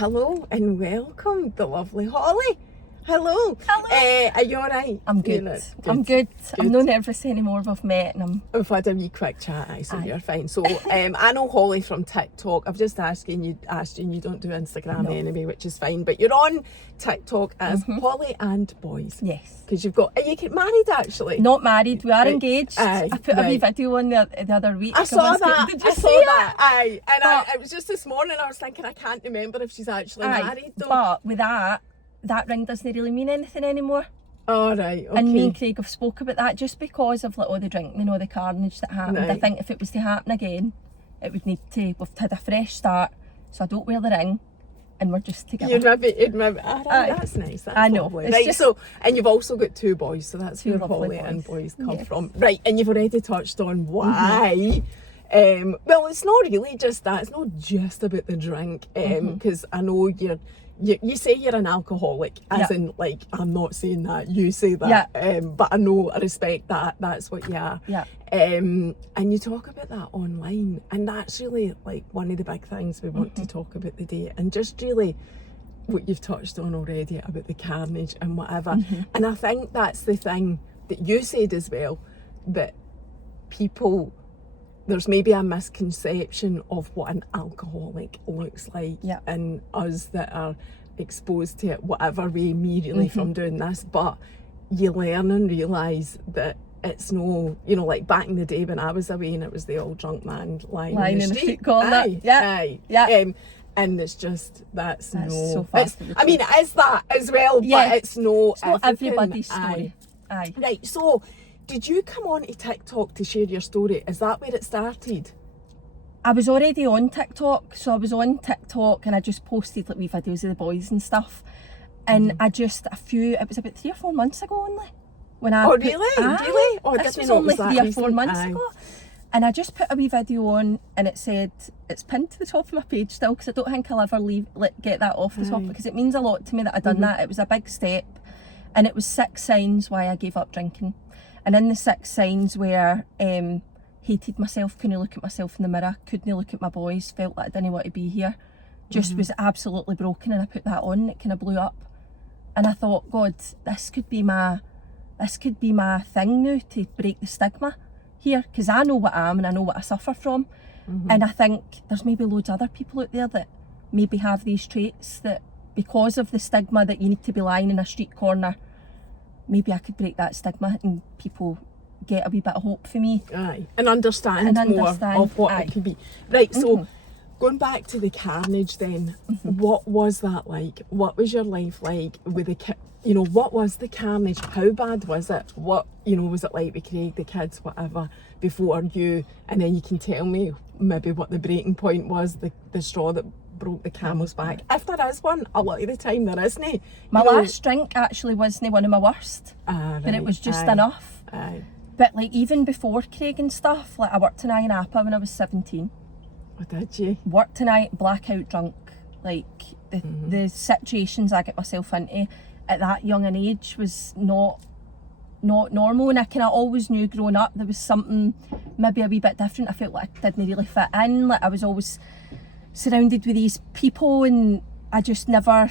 Hello and welcome, the lovely Holly. Hello. Hello. Are you alright? I'm good. I'm good. I'm no nervous anymore. We've met and We've had a wee quick chat, so Aye. you're fine. So I know Holly from TikTok. I've just asked you, and you don't do Instagram anyway, which is fine. But you're on TikTok as Holly and Boys. Yes. Because you've got, are you married actually? Not married. We are engaged. Aye, I put a wee video on the other week. I saw that. Did you I see saw it? that. Aye. And it was just this morning I was thinking I can't remember if she's actually married though. But with that ring doesn't really mean anything anymore. Oh, right, okay. And me and Craig have spoke about that just because of like all the drinking and all the carnage that happened. Right. I think if it was to happen again, it would need to, we've had a fresh start, so I don't wear the ring and we're just together. You'd maybe, that's nice. That's I know. lovely. It's Right, just, so, and you've also got two boys, so that's Two where lovely Holly and Boys come Yes. from. Right, and you've already touched on why. Well, it's not really just that. It's not just about the drink, because I know you say you're an alcoholic, as in, like, I'm not saying that, you say that, but I know, I respect that, that's what you are. Yeah. And you talk about that online, and that's really, like, one of the big things we want to talk about today, and just really what you've touched on already about the carnage and whatever. And I think that's the thing that you said as well, that people, there's maybe a misconception of what an alcoholic looks like, and us that are exposed to it whatever way immediately from doing this, but you learn and realise that it's no, you know, like back in the day when I was away and it was the old drunk man lying in the street corner. And it's just, that's no, so fast. I mean, it is that as well, but it's no, it's not everybody's story. Aye. Right, so did you come on to TikTok to share your story? Is that where it started? I was already on TikTok, so I was on TikTok and I just posted like wee videos of the boys and stuff. And I just, it was about 3 or 4 months ago only. When I really? Really? Oh, this was only 3 or 4 months ago. And I just put a wee video on and it said, it's pinned to the top of my page still, because I don't think I'll ever get that off the top, because it means a lot to me that I'd done that. It was a big step. And it was 6 signs why I gave up drinking. And in the 6 signs where hated myself, couldn't look at myself in the mirror, couldn't look at my boys, felt like I didn't want to be here, just was absolutely broken, and I put that on, it kind of blew up. And I thought, God, this could be my thing now, to break the stigma here, because I know what I am and I know what I suffer from. And I think there's maybe loads of other people out there that maybe have these traits, that because of the stigma that you need to be lying in a street corner, maybe I could break that stigma and people get a wee bit of hope for me. Aye, and understand more of what it could be. Right, so going back to the carnage then, what was that like? What was your life like with the you know, what was the carnage? How bad was it? What, you know, was it like with Craig, the kids, whatever, before you? And then you can tell me maybe what the breaking point was, the straw that broke the camel's back. If there is one, a lot of the time there isn't. My last drink actually wasn't one of my worst, but it was just enough. But like even before Craig and stuff, like I worked in Napa when I was 17. Oh, did you? Worked in blackout drunk. Like the situations I get myself into at that young an age was not normal, and I kind of always knew growing up there was something maybe a wee bit different. I felt like I didn't really fit in, like I was always surrounded with these people and I just never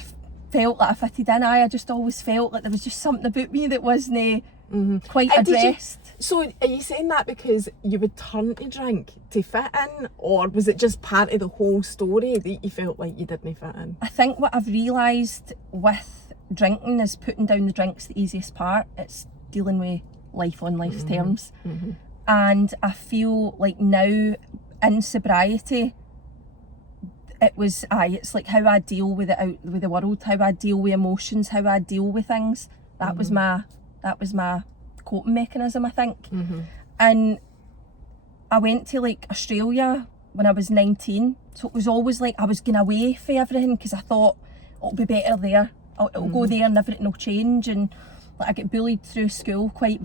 felt like I fitted in. I just always felt like there was just something about me that wasn't quite addressed. So are you saying that because you would turn to drink to fit in, or was it just part of the whole story that you felt like you didn't fit in? I think what I've realised with drinking is putting down the drink's the easiest part. It's dealing with life on life's terms. And I feel like now in sobriety, it's like how I deal with it out with the world, how I deal with emotions, how I deal with things. That was my coping mechanism, I think. And I went to like Australia when I was 19, so it was always like I was going away for everything, because I thought it'll be better there, it'll go there and everything will change. And like I get bullied through school quite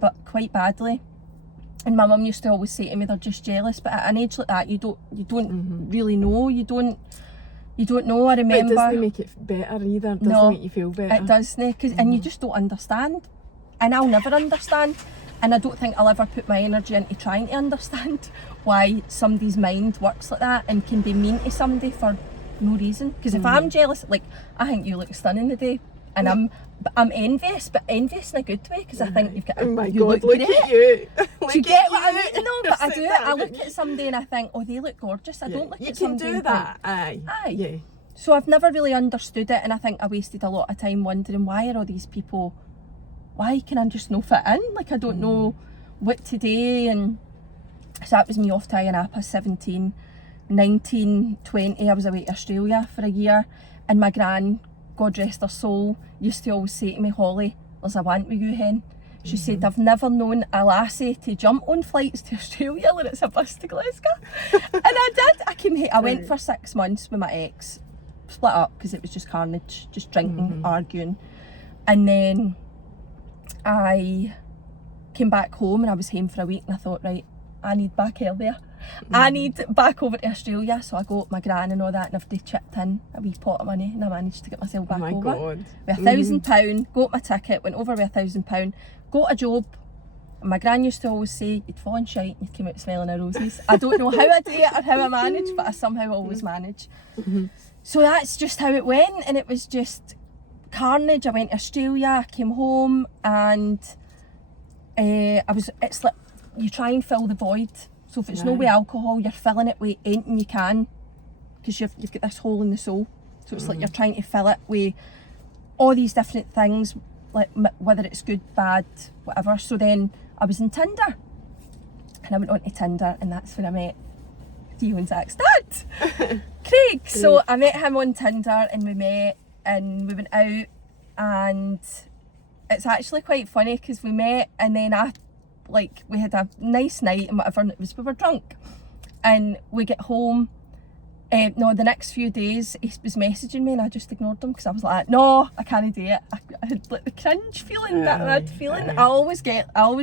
badly, and my mum used to always say to me, they're just jealous. But at an age like that, you don't really know, you don't know. I remember, it doesn't make it better either. It doesn't make you feel better. It doesn't, and you just don't understand, and I'll never understand. And I don't think I'll ever put my energy into trying to understand why somebody's mind works like that and can be mean to somebody for no reason. Because if I'm jealous, like, I think you look stunning today, and I'm envious, but envious in a good way, because I think you've got. Oh my you God, look great. at you. Do you get what I mean? No, but I do. I look at somebody and I think, oh, they look gorgeous. I don't look at somebody. You can do that. Aye. Yeah. So I've never really understood it, and I think I wasted a lot of time wondering, why are all these people, why can I just no fit in? Like, I don't know what to do. And so that was me off to Napa, 17, 19, 20. I was away to Australia for a year, and my gran, God rest her soul, used to always say to me, Holly, there's a want with you, hen. She said, I've never known a lassie to jump on flights to Australia when it's a bus to Glasgow. And I did. I came here, I went for 6 months with my ex, split up because it was just carnage, just drinking, arguing. And then I came back home, and I was home for a week, and I thought, right, I need back earlier. I need back over to Australia. So I got my gran and all that, and everybody chipped in a wee pot of money, and I managed to get myself back over. God. With £1,000, got my ticket, went over with £1,000, got a job. And my gran used to always say, you'd fall in shite and you'd come out smelling of roses. I don't know how I do it or how I manage, but I somehow always manage. So that's just how it went, and it was just carnage. I went to Australia, I came home, and it's like you try and fill the void. So if it's no with alcohol, you're filling it with anything you can, because you've got this hole in the soul. So it's like you're trying to fill it with all these different things, like whether it's good, bad, whatever. So then I was in Tinder, and I went on to Tinder, and that's when I met Theo and Zach's dad, Craig. So I met him on Tinder, and we met, and we went out, and it's actually quite funny because we met, and then we had a nice night and whatever, and we were drunk, and we get home. The next few days he was messaging me, and I just ignored him because I was like, no, I can't do it. I had like the cringe feeling, that mad feeling. I always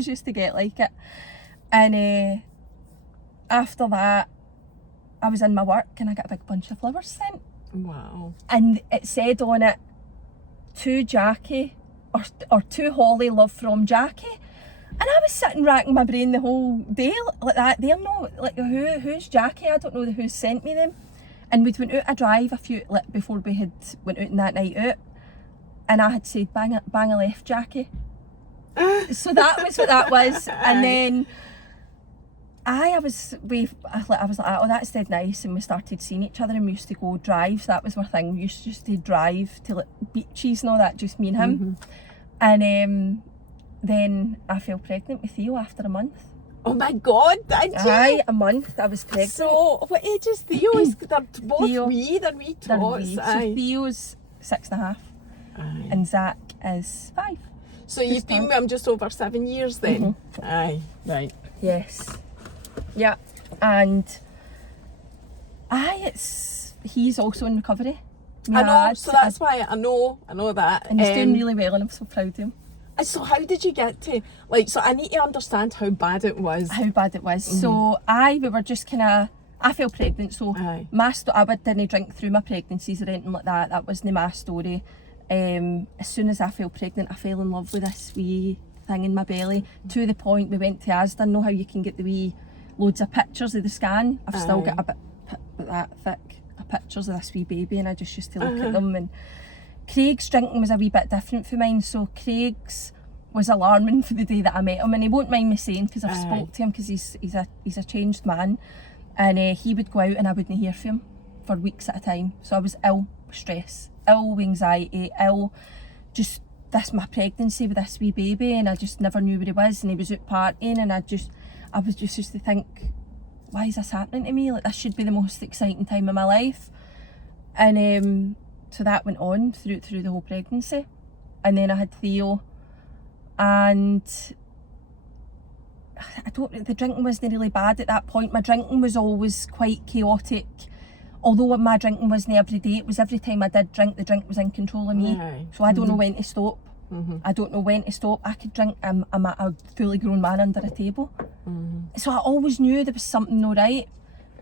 used to get like it. And after that, I was in my work, and I got a big bunch of flowers sent. Wow. And it said on it, to Jackie, or to Holly, love from Jackie. And I was sitting racking my brain the whole day like that. They're not, like, who's Jackie? I don't know who sent me them. And we'd went out a drive before we had went out on that night out, and I had said, bang a left, Jackie. So that was what that was. And then I was like, oh, that's dead nice. And we started seeing each other, and we used to go drive. So that was our thing. We used to drive to like beaches and all that, just me and him. And then I fell pregnant with Theo after a month. Oh my God, did you? Aye, a month I was pregnant. So what age is Theo? They're both wee, they're wee tots. So Theo's 6.5, and Zach is 5. So you've been with him just over 7 years then? Aye, right. Yes. Yeah. And he's also in recovery. I know, so that's why I know that. And he's doing really well, and I'm so proud of him. So how did you get to, so I need to understand how bad it was. So we were just kind of, I fell pregnant, so I didn't drink through my pregnancies or anything like that. That wasn't my story. As soon as I fell pregnant, I fell in love with this wee thing in my belly, to the point we went to Asda. Know how you can get the wee loads of pictures of the scan? I've still got a bit that thick of pictures of this wee baby, and I just used to look at them. And Craig's drinking was a wee bit different for mine, so Craig's was alarming for the day that I met him, and he won't mind me saying, because I've spoke to him, because he's a changed man, and he would go out and I wouldn't hear from him for weeks at a time. So I was ill with stress, ill with anxiety, ill just my pregnancy with this wee baby, and I just never knew where he was, and he was out partying, and I was just used to think, why is this happening to me? Like, this should be the most exciting time of my life. And so that went on through the whole pregnancy, and then I had Theo, and the drinking wasn't really bad at that point. My drinking was always quite chaotic, although my drinking wasn't every day. It was every time I did drink, the drink was in control of me. So I don't know when to stop. I don't know when to stop. I could drink, I'm a fully grown man under a table. So I always knew there was something not right,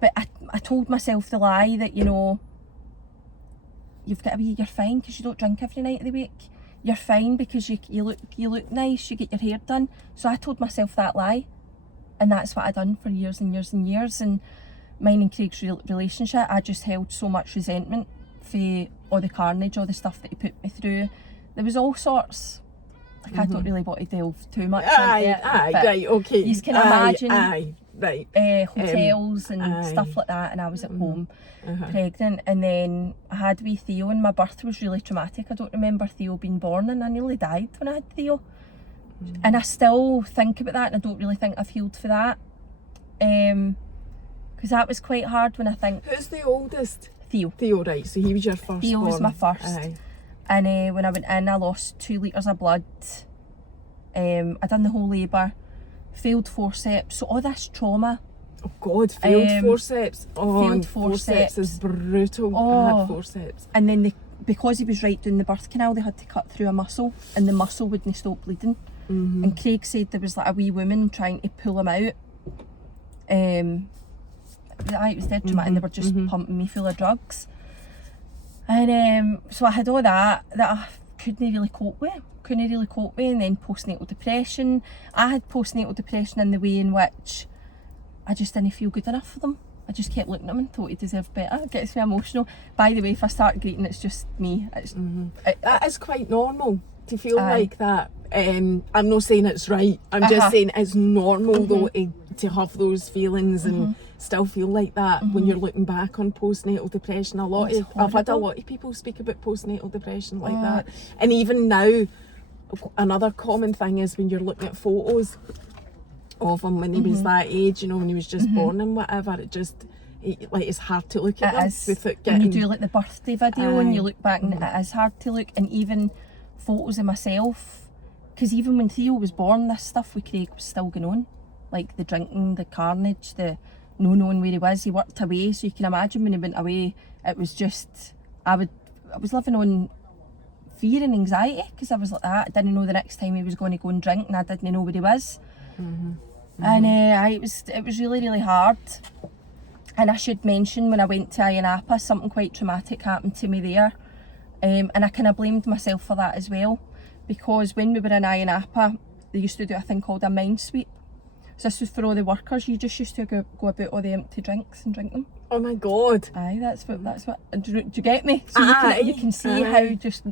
but I told myself the lie that, you've got to be, you're fine because you don't drink every night of the week. You're fine because you look nice, you get your hair done. So I told myself that lie, and that's what I done for years and years and years. And mine and Craig's relationship, I just held so much resentment for all the carnage, all the stuff that he put me through. There was all sorts. Like, I don't really want to delve too much into it. Right, okay. You can imagine right. hotels and stuff like that, and I was at home pregnant, and then I had wee Theo, and my birth was really traumatic. I don't remember Theo being born, and I nearly died when I had Theo. And I still think about that, and I don't really think I've healed for that. Because that was quite hard when I think... Who's the oldest? Theo. Theo, right, so he was your first Theo was born. my first. Aye. And when I went in, I lost 2 litres of blood. I done the whole labour, failed forceps, so all this trauma. Oh God, failed forceps. Oh, failed forceps is brutal. I had forceps. And then because he was right down the birth canal, they had to cut through a muscle, and the muscle wouldn't stop bleeding. And Craig said there was like a wee woman trying to pull him out. It was dead traumatic, and they were just pumping me full of drugs. And so I had all that I couldn't really cope with. And then postnatal depression. I had postnatal depression in the way in which I just didn't feel good enough for them. I just kept looking at them and thought he deserved better. It gets me emotional. By the way, if I start greeting, it's just me. That is quite normal to feel like that. I'm not saying it's right. I'm just saying it's normal though to have those feelings and still feel like that when you're looking back on postnatal depression. I've had a lot of people speak about postnatal depression like that. And even now, another common thing is when you're looking at photos of him when he was that age, you know, when he was just born and whatever, it's hard to look at it. When you do like the birthday video and you look back, and it is hard to look. And even photos of myself, because even when Theo was born, this stuff with Craig was still going on, like the drinking, the carnage, the no knowing where he was. He worked away, so you can imagine when he went away, it was just I was living on fear and anxiety, because I was like that. I didn't know the next time he was going to go and drink, and I didn't know where he was. And it was really, really hard. And I should mention, when I went to Ayanapa, something quite traumatic happened to me there. And I kind of blamed myself for that as well, because when we were in Ayanapa, they used to do a thing called a mind sweep. So this was for all the workers. You just used to go about all the empty drinks and drink them. Oh my God. Aye, that's what. Do you get me? So you can see how just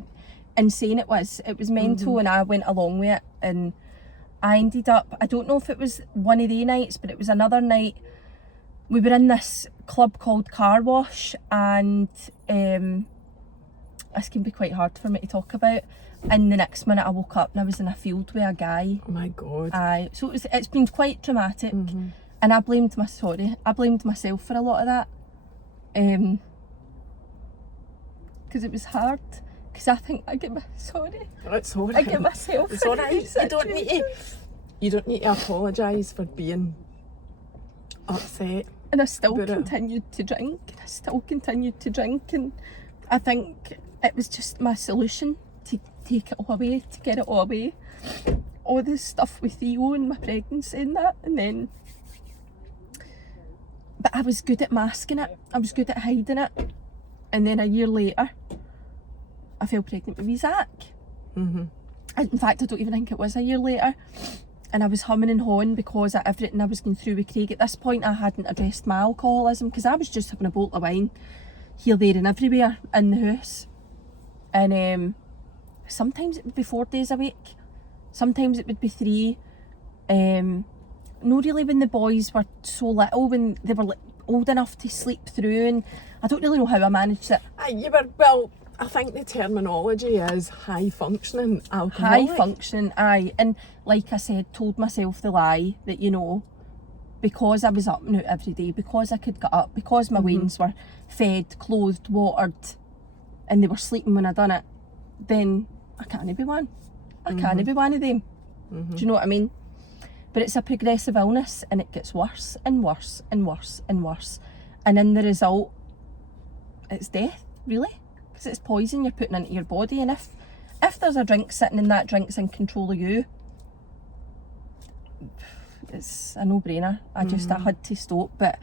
insane it was. It was mental, and I went along with it. And I ended up, I don't know if it was one of the nights, but it was another night. We were in this club called Car Wash, and this can be quite hard for me to talk about. And the next minute I woke up and I was in a field with a guy. Oh my God. So it's been quite traumatic. And I blamed myself for a lot of that. Because it was hard. Because I think I get sorry. It's sorry. I get myself. It's alright. You don't need to apologise for being upset. And I still continued to drink. And I think it was just my solution to take it all away, to get it all away. All this stuff with Theo and my pregnancy and that, and then... But I was good at masking it. I was good at hiding it. And then a year later, I fell pregnant with Zach. In fact, I don't even think it was a year later. And I was humming and hawing because of everything I was going through with Craig. At this point, I hadn't addressed my alcoholism, because I was just having a bottle of wine here, there and everywhere in the house. And sometimes it would be 4 days a week. Sometimes it would be 3. No, really, when the boys were so little, when they were old enough to sleep through, and I don't really know how I managed it. I think the terminology is high functioning alcoholic. High functioning, aye. And like I said, told myself the lie that, you know, because I was up and out every day, because I could get up, because my wains were fed, clothed, watered, and they were sleeping when I done it, then I can't be one. I can't be one of them. Do you know what I mean? But it's a progressive illness, and it gets worse and worse and worse and worse. And in the result, it's death, really. Because it's poison you're putting into your body. And if there's a drink sitting and that drink's in control of you, it's a no-brainer. I had to stop. But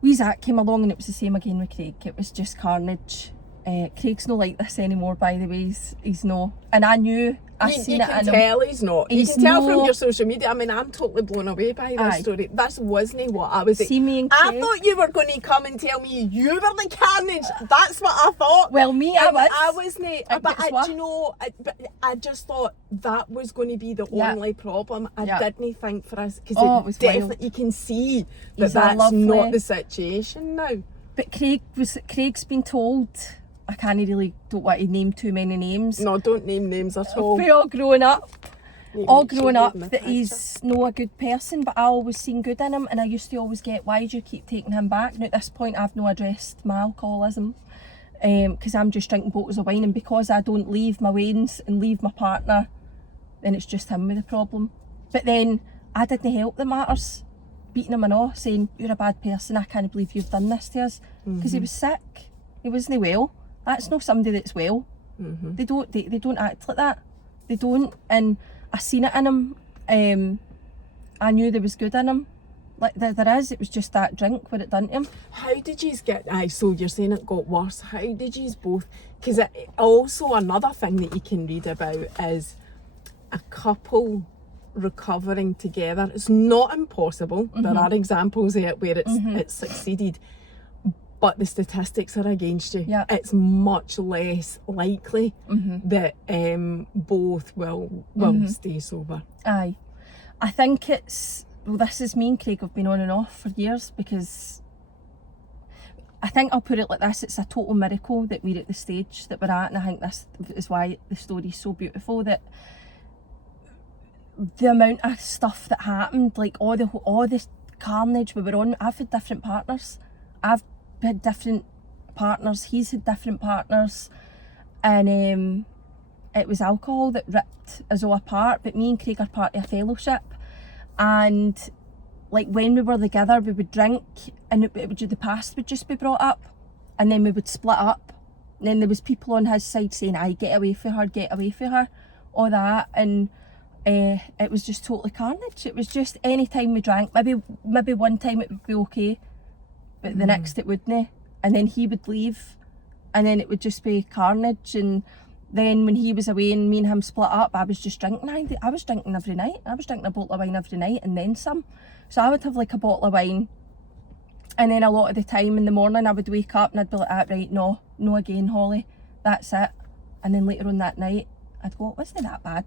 wee Zach came along, and it was the same again with Craig. It was just carnage. Craig's not like this anymore, by the way. He's no. And I knew I You seen it can in him. tell he's not. You He's can tell from no- your social media. I mean, I'm totally blown away by this Aye. story. This wasn't what I was. See me and I Craig. thought you were going to come and tell me you were the carnage. That's what I thought. Well, me, I And was. I wasn't. It But gets do worse. you know? But I just thought that was going to be the Yeah. only problem. I Yeah. didn't think for us because Oh, it was definitely wild. you can see that He's a that's lovely- not the situation now. But Craig's been told, I don't want to name too many names. No, don't name names at all. We're all growing up. You All make sure growing you up give him a that picture. he's no a good person, but I always seen good in him, and I used to always get, why do you keep taking him back? Now at this point I've no addressed my alcoholism, because I'm just drinking bottles of wine, and because I don't leave my wains and leave my partner, then it's just him with the problem. But then I didn't help the matters, beating him and all, saying, you're a bad person, I can't believe you've done this to us, because he was sick, he wasn't well. That's not somebody that's well. They don't act like that. They don't. And I seen it in him. I knew there was good in him. Like there is. It was just that drink, what it done to him. How did you get? So you're saying it got worse. How did you both? Because also another thing that you can read about is a couple recovering together. It's not impossible. There are examples of it where it's succeeded. But the statistics are against you. Yeah. It's much less likely that both will stay sober. Aye. I think this is me and Craig have been on and off for years, because I think I'll put it like this, it's a total miracle that we're at the stage that we're at, and I think this is why the story's so beautiful, that the amount of stuff that happened, like all this carnage we were on. I've had different partners. I've had different partners, he's had different partners, and it was alcohol that ripped us all apart. But me and Craig are part of a fellowship, and like when we were together we would drink, and the past would just be brought up, and then we would split up, and then there was people on his side saying, "I get away for her," all that, and it was just totally carnage. It was just any time we drank, maybe one time it would be okay, but the next it wouldn't, and then he would leave, and then it would just be carnage. And then when he was away and me and him split up, I was just drinking. I was drinking every night. I was drinking a bottle of wine every night and then some. So I would have like a bottle of wine, and then a lot of the time in the morning I would wake up and I'd be like, right, no again, Holly, that's it. And then later on that night I'd go, it wasn't that bad.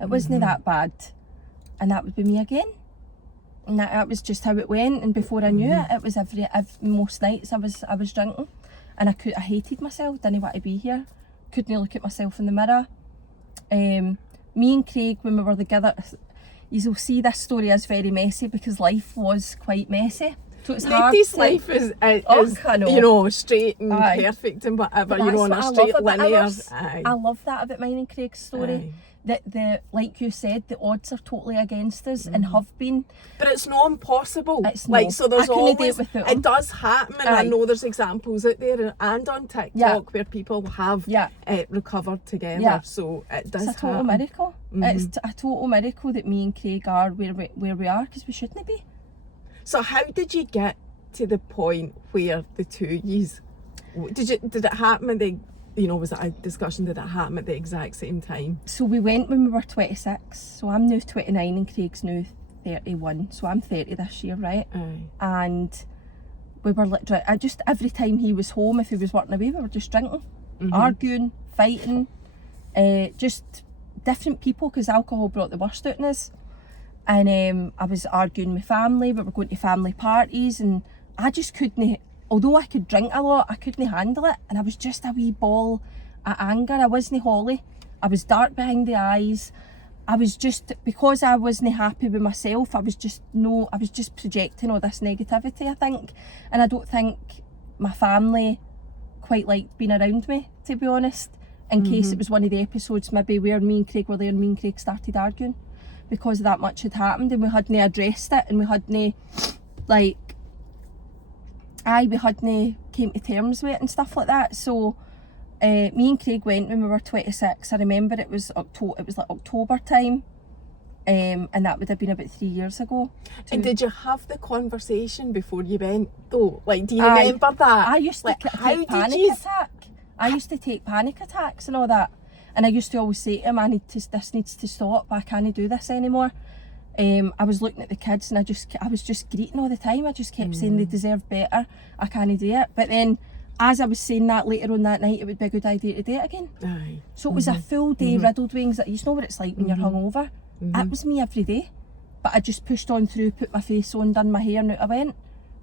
It wasn't that bad. And that would be me again. And that was just how it went. And before I knew it, it was every most nights I was drinking, and I hated myself. Didn't want to be here. Couldn't look at myself in the mirror. Me and Craig, when we were together, you'll see this story is very messy, because life was quite messy. So it's hard. This life is I know. you know, straight and Aye. perfect and whatever. But You know, on that's a what I love straight about linear. ours. Aye. I love that about mine and Craig's story. Aye. That like you said, the odds are totally against us and have been. But it's not impossible. It's like not. so there's I couldn't do it always without it him. does happen, and I Aye. know there's examples out there and on TikTok Yeah. where people have Yeah. recovered together. Yeah. So it does It's a total happen. miracle. It's a total miracle that me and Craig are where we are, because we shouldn't be. So how did you get to the point where the two yous did it happen at the, you know, was it a discussion, did it happen at the exact same time? So we went when we were 26. So I'm now 29 and Craig's now 31. So I'm 30 this year, right? Aye. And we were literally, every time he was home, if he was working away, we were just drinking, arguing, fighting, just different people, because alcohol brought the worst out in us. And I was arguing with family, we were going to family parties, and I just couldn't, although I could drink a lot, I couldn't handle it, and I was just a wee ball of anger. I wasn't Holly. I was dark behind the eyes. I was just, because I wasn't happy with myself, I was just projecting all this negativity, I think. And I don't think my family quite liked being around me, to be honest, in case it was one of the episodes maybe where me and Craig were there and me and Craig started arguing, because that much had happened and we hadn't addressed it, and we hadn't came to terms with it and stuff like that. So me and Craig went when we were 26. I remember it was like October time, and that would have been about 3 years ago. And did you have the conversation before you went though? Like, do you Aye. remember that? I used to like, take panic attack. I used to take panic attacks and all that. And I used to always say to him, this needs to stop, I can't do this anymore. I was looking at the kids and I was just greeting all the time. I just kept saying they deserve better, I can't do it. But then as I was saying that later on that night, it would be a good idea to do it again. Aye. So it was a full day riddled with anxiety. You know what it's like when you're hungover? That was me every day. But I just pushed on through, put my face on, done my hair, and out I went.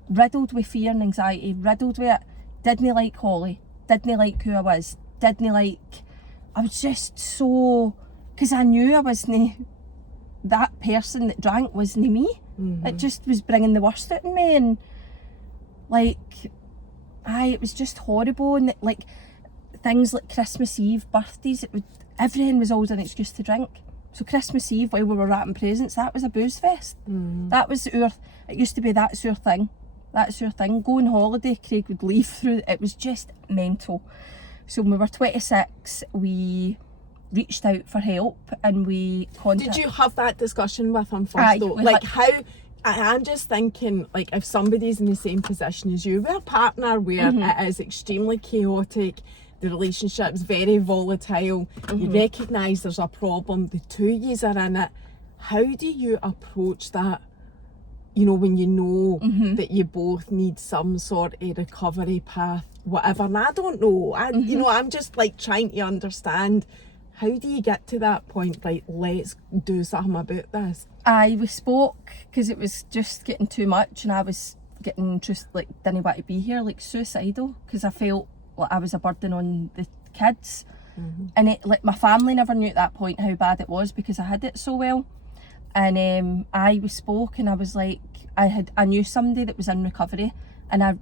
Riddled with fear and anxiety, riddled with it. Didn't like Holly, didn't like who I was, I was just so, because I knew I wasn't, that person that drank wasn't me. It just was bringing the worst out in me, and like, it was just horrible. And like things like Christmas Eve, birthdays, everything was always an excuse to drink. So Christmas Eve, while we were wrapping presents, that was a booze fest. That was it used to be, that's our thing. Go on holiday, Craig would leave through, it was just mental. So when we were 26, we reached out for help and we contacted... Did you have that discussion with him first though? Like I'm just thinking, like, if somebody's in the same position as you, with a partner where it is extremely chaotic, the relationship's very volatile, you recognise there's a problem, the two of yous are in it, how do you approach that? You know, when you know that you both need some sort of recovery path, whatever. And I don't know. You know, I'm just like trying to understand, how do you get to that point? Like, let's do something about this. We spoke because it was just getting too much, and I was getting just like, didn't want to be here, like suicidal, because I felt like I was a burden on the kids. And it, like, my family never knew at that point how bad it was because I had it so well. And we spoke, and I was like, I knew somebody that was in recovery, and I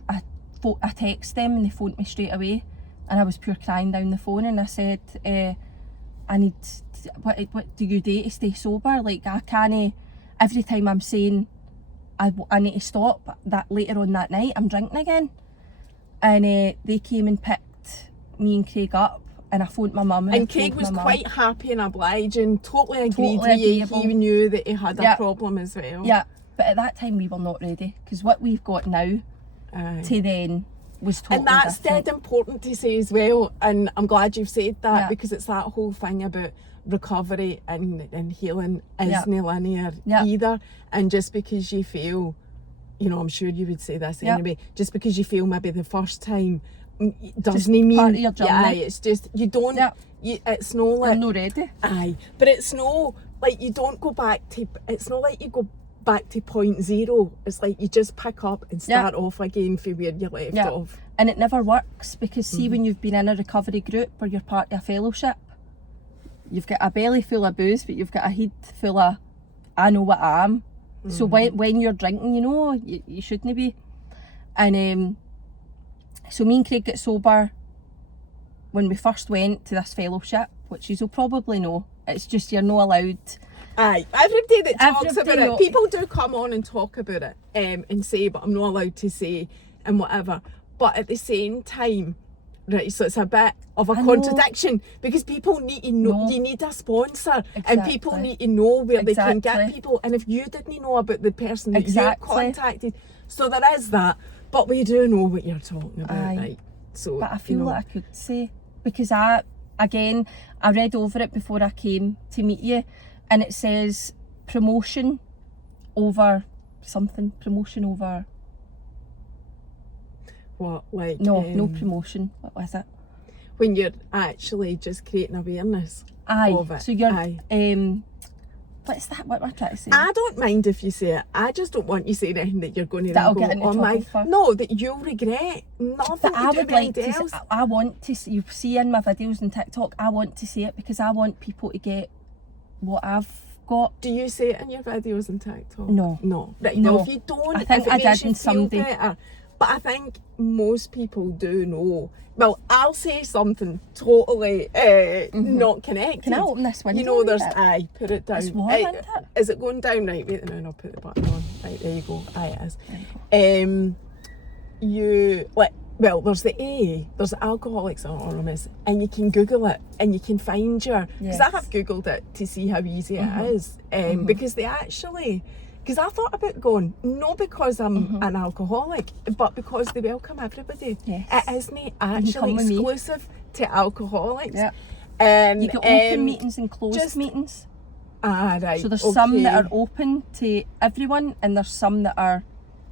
texted them and they phoned me straight away, and I was pure crying down the phone, and I said, I need, what do you do to stay sober? Like, I can't, every time I'm saying I need to stop, that later on that night I'm drinking again. And they came and picked me and Craig up, and I phoned my mum. And Craig was quite happy and obliging, totally agreed with you. He knew that he had a problem as well. Yeah, but at that time we were not ready, because what we've got now to then was totally different. And that's dead important to say as well, and I'm glad you've said that, because it's that whole thing about recovery and healing isn't linear either. And just because you feel, you know, I'm sure you would say this anyway, just because you feel maybe the first time doesn't mean part of your journey. it's just you don't it's no like you're not ready. But it's no like you don't go back to, it's not like you go back to point zero. It's like you just pick up and start off again from where you left off. And it never works, because see, when you've been in a recovery group or you're part of a fellowship, you've got a belly full of booze, but you've got a head full of I know what I am. So when you're drinking, you know, you shouldn't be. And so me and Craig got sober when we first went to this fellowship, which you'll probably know. It's just you're not allowed. Everybody that talks about it, people do come on and talk about it and say, but I'm not allowed to say and whatever. But at the same time, right, so it's a bit of a contradiction, because people need to know, you need a sponsor, and people need to know where they can get people. And if you didn't know about the person that you contacted, so there is that, but we do know what you're talking about, right? So, but I feel like I could say, because I read over it before I came to meet you, and it says promotion over something, what, like no promotion, what was it? When you're actually just creating awareness of it. So you're what's that, what am I trying to say? I don't mind if you say it, I just don't want you saying anything that you're going to that'll get into trouble for. No, that you'll regret. Nothing but I would like else. I want to see, you see in my videos on TikTok, I want to say it because I want people to get what I've got. Do you say it in your videos on TikTok? No. Right, no. If you don't, I think if it I makes did you in feel somebody. better. But I think most people do know. Well, I'll say something totally not connected. Can I open this window? You know, there's put it down. It's warm, isn't it? Is it going down? Right, wait a minute, I'll put the button on. Right, there you go. It is. You like, well, there's the AA, there's Alcoholics Anonymous, and you can Google it and you can find your, because I have Googled it to see how easy it is, because they actually, because I thought about going, not because I'm an alcoholic, but because they welcome everybody. Yes. It isn't actually exclusive to alcoholics. And you get open meetings and closed meetings. Right. So there's some that are open to everyone, and there's some that are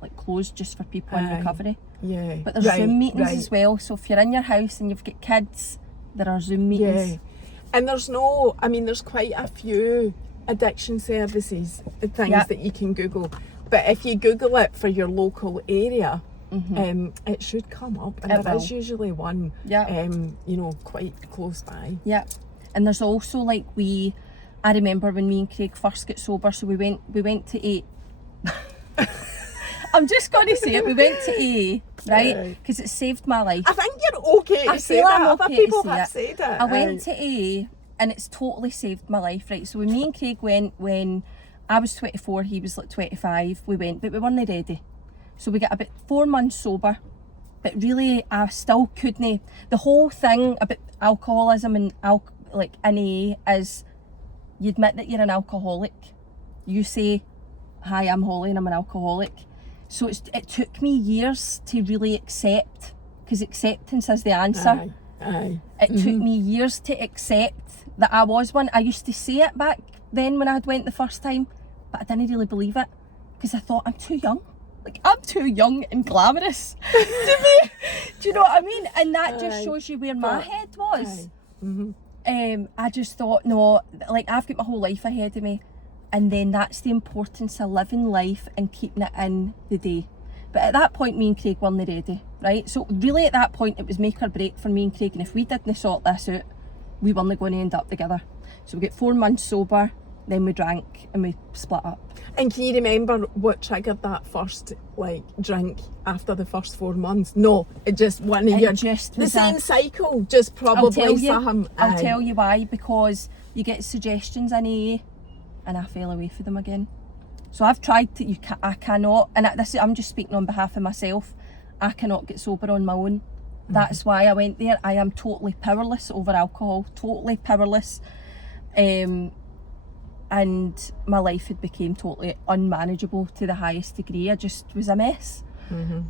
like closed just for people in recovery. Yeah. But there's Zoom meetings as well. So if you're in your house and you've got kids, there are Zoom meetings. Yeah. And there's quite a few addiction services, things that you can Google. But if you Google it for your local area, it should come up. And there is usually one, quite close by. Yeah. And there's also I remember when me and Craig first got sober, so we went to AA. I'm just going to say it, we went to AA, right? Because it saved my life. I think you're okay to say that. Other people have said it. I went to AA and it's totally saved my life, right? So when me and Craig went, when I was 24, he was like 25, we went, but we weren't ready. So we got about 4 months sober, but really I still couldn't. The whole thing about alcoholism and in AA is you admit that you're an alcoholic. You say, hi, I'm Holly and I'm an alcoholic. So it took me years to really accept, because acceptance is the answer. It took me years to accept that I was one. I used to say it back then when I went the first time, but I didn't really believe it, because I thought I'm too young. Like, I'm too young and glamorous to be. Do you know what I mean? And that just shows you where my head was. I just thought, no, like, I've got my whole life ahead of me. And then that's the importance of living life and keeping it in the day. But at that point, me and Craig weren't ready, right? So really at that point, it was make or break for me and Craig. And if we didn't sort this out, we weren't going to end up together. So we got 4 months sober, then we drank and we split up. And can you remember what triggered that first drink after the first 4 months? No, it just one of your the same cycle, just probably I'll tell you why, because you get suggestions in AA and I fell away from them again. So I've tried to, I cannot, and I'm just speaking on behalf of myself, I cannot get sober on my own. That's why I went there. I am totally powerless over alcohol, totally powerless. And my life had became totally unmanageable to the highest degree. I just was a mess.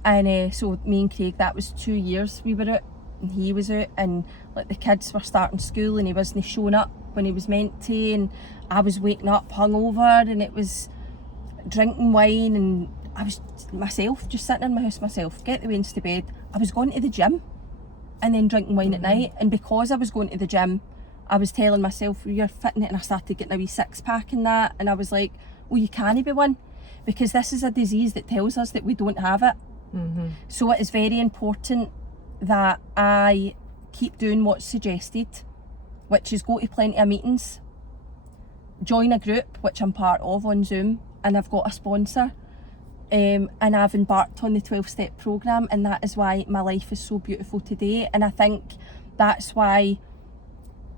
And so me and Craig, that was 2 years we were out and he was out, and the kids were starting school and he wasn't showing up when he was meant to, and I was waking up hungover and it was drinking wine, and I was myself, just sitting in my house myself, get the wains to bed. I was going to the gym and then drinking wine at night, and because I was going to the gym, I was telling myself, you're fitting it, and I started getting a wee 6-pack and that, and I was like, well, you can't be one, because this is a disease that tells us that we don't have it. So it is very important that I keep doing what's suggested, which is go to plenty of meetings, join a group, which I'm part of on Zoom, and I've got a sponsor, and I've embarked on the 12-step programme, and that is why my life is so beautiful today. And I think that's why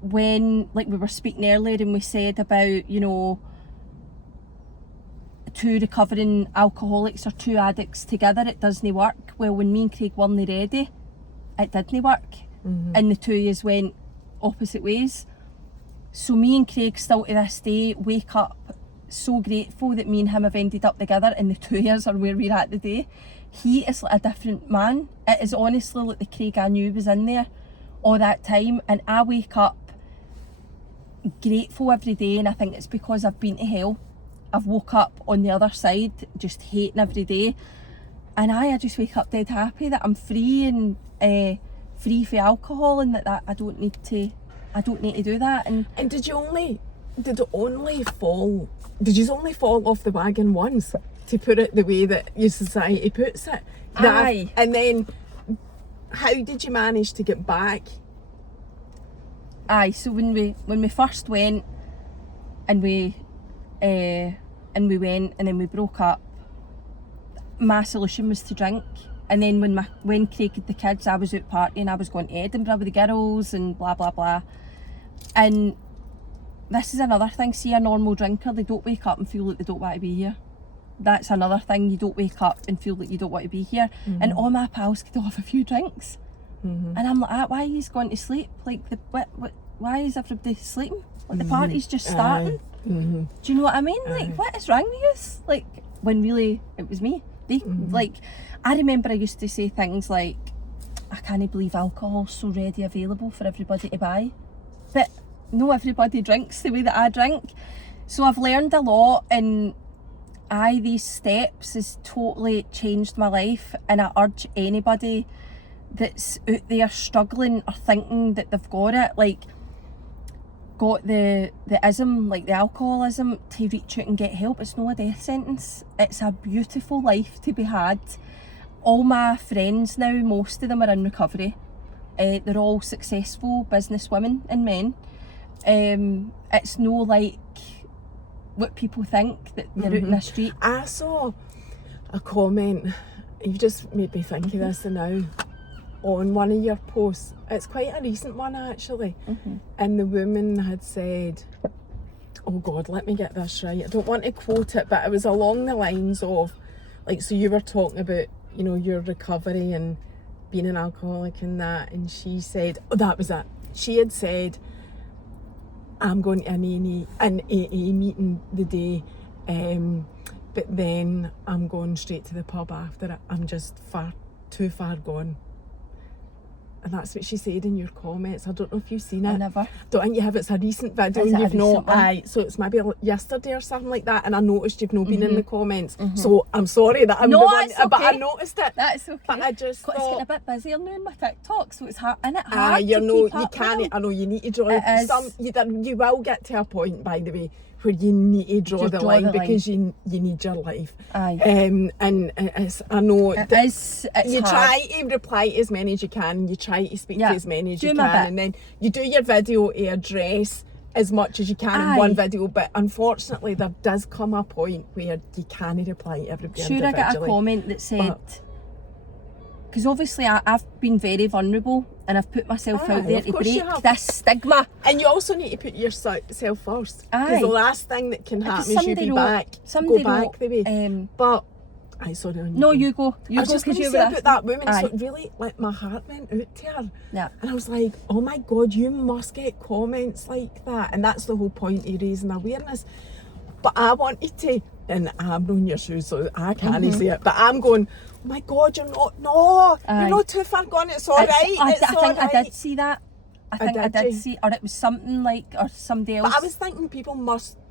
when, we were speaking earlier and we said about, two recovering alcoholics or two addicts together, it doesn't work. Well, when me and Craig weren't ready, it didn't work. And the two of us went opposite ways. So me and Craig still to this day wake up so grateful that me and him have ended up together, and the 2 years are where we're at today. He is a different man. It is honestly the Craig I knew was in there all that time, and I wake up grateful every day, and I think it's because I've been to hell. I've woke up on the other side just hating every day, and I just wake up dead happy that I'm free and free for alcohol, and that I don't need to do that. And did you only fall off the wagon once, to put it the way that your society puts it? Aye. And then how did you manage to get back? Aye, so when we first went and we went and then we broke up, my solution was to drink. And then when Craig had the kids, I was out partying, I was going to Edinburgh with the girls and blah blah blah. And this is another thing, see, a normal drinker, they don't wake up and feel like they don't want to be here. That's another thing, you don't wake up and feel like you don't want to be here. And all my pals could have a few drinks. And I'm like, why are you going to sleep? Why is everybody sleeping? The party's just starting. Do you know what I mean? What is wrong with you? When really it was me. I remember I used to say things like, I can't believe alcohol's so ready available for everybody to buy. but no everybody drinks the way that I drink. So I've learned a lot, and these steps has totally changed my life, and I urge anybody that's out there struggling or thinking that they've got it, like got the ism, like the alcoholism, to reach out and get help. It's not a death sentence. It's a beautiful life to be had. All my friends now, most of them are in recovery. They're all successful business women and men. It's no like what people think, that you're out in the street. I saw a comment, you've just made me think of this now, on one of your posts. It's quite a recent one actually, and the woman had said, oh God, let me get this right, I don't want to quote it, but it was along the lines of, like, so you were talking about, you know, your recovery and being an alcoholic and that, and she said, oh, that was it, she had said, I'm going to an AA meeting the day, but then I'm going straight to the pub after it. I'm just too far gone. And that's what she said in your comments. I don't know if you've seen it. I never. Don't think you have. It's a recent video Is and it you've a not. recent one? Aye, so it's maybe yesterday or something like that. And I noticed you've not been in the comments. So I'm sorry that I'm No, the one, it's okay. but I noticed it. That's okay. But I just It's thought, getting a bit busier now in my TikTok, so it's hard, you to know, keep you up with can't. them. I know you need to draw. It is. You will get to a point, by the way, where you need to draw Just the draw line the because you need your life. Aye. And it's, I know It that is. It's you hard. try to reply to as many as you can. You try to speak Yeah. to as many as Do you my can, bit. and then you do your video to address as much as you can in Aye. one video. But unfortunately, there does come a point where you can't reply to everybody Sure, I individually. got a comment that said, because obviously I've been very vulnerable and I've put myself Aye, out there of to course you break have. this stigma. And you also need to put yourself first, Aye. because the last thing that can Because happen is you somebody be wrote- back, somebody go back wrote, the way. But I sorry. On No, go. you go. You I was go just going because to you say were about that woman. Aye. So it really, like, my heart went out to her. Yeah. And I was like, oh my God, you must get comments like that. And that's the whole point of raising awareness. But I wanted to, and I'm not in your shoes, so I can't see it, but I'm going, oh my God, you're Aye. not too far gone, it's all right, I it's all think right. I did see that. I think I did did you? see, or it was something like, or somebody else. But I was thinking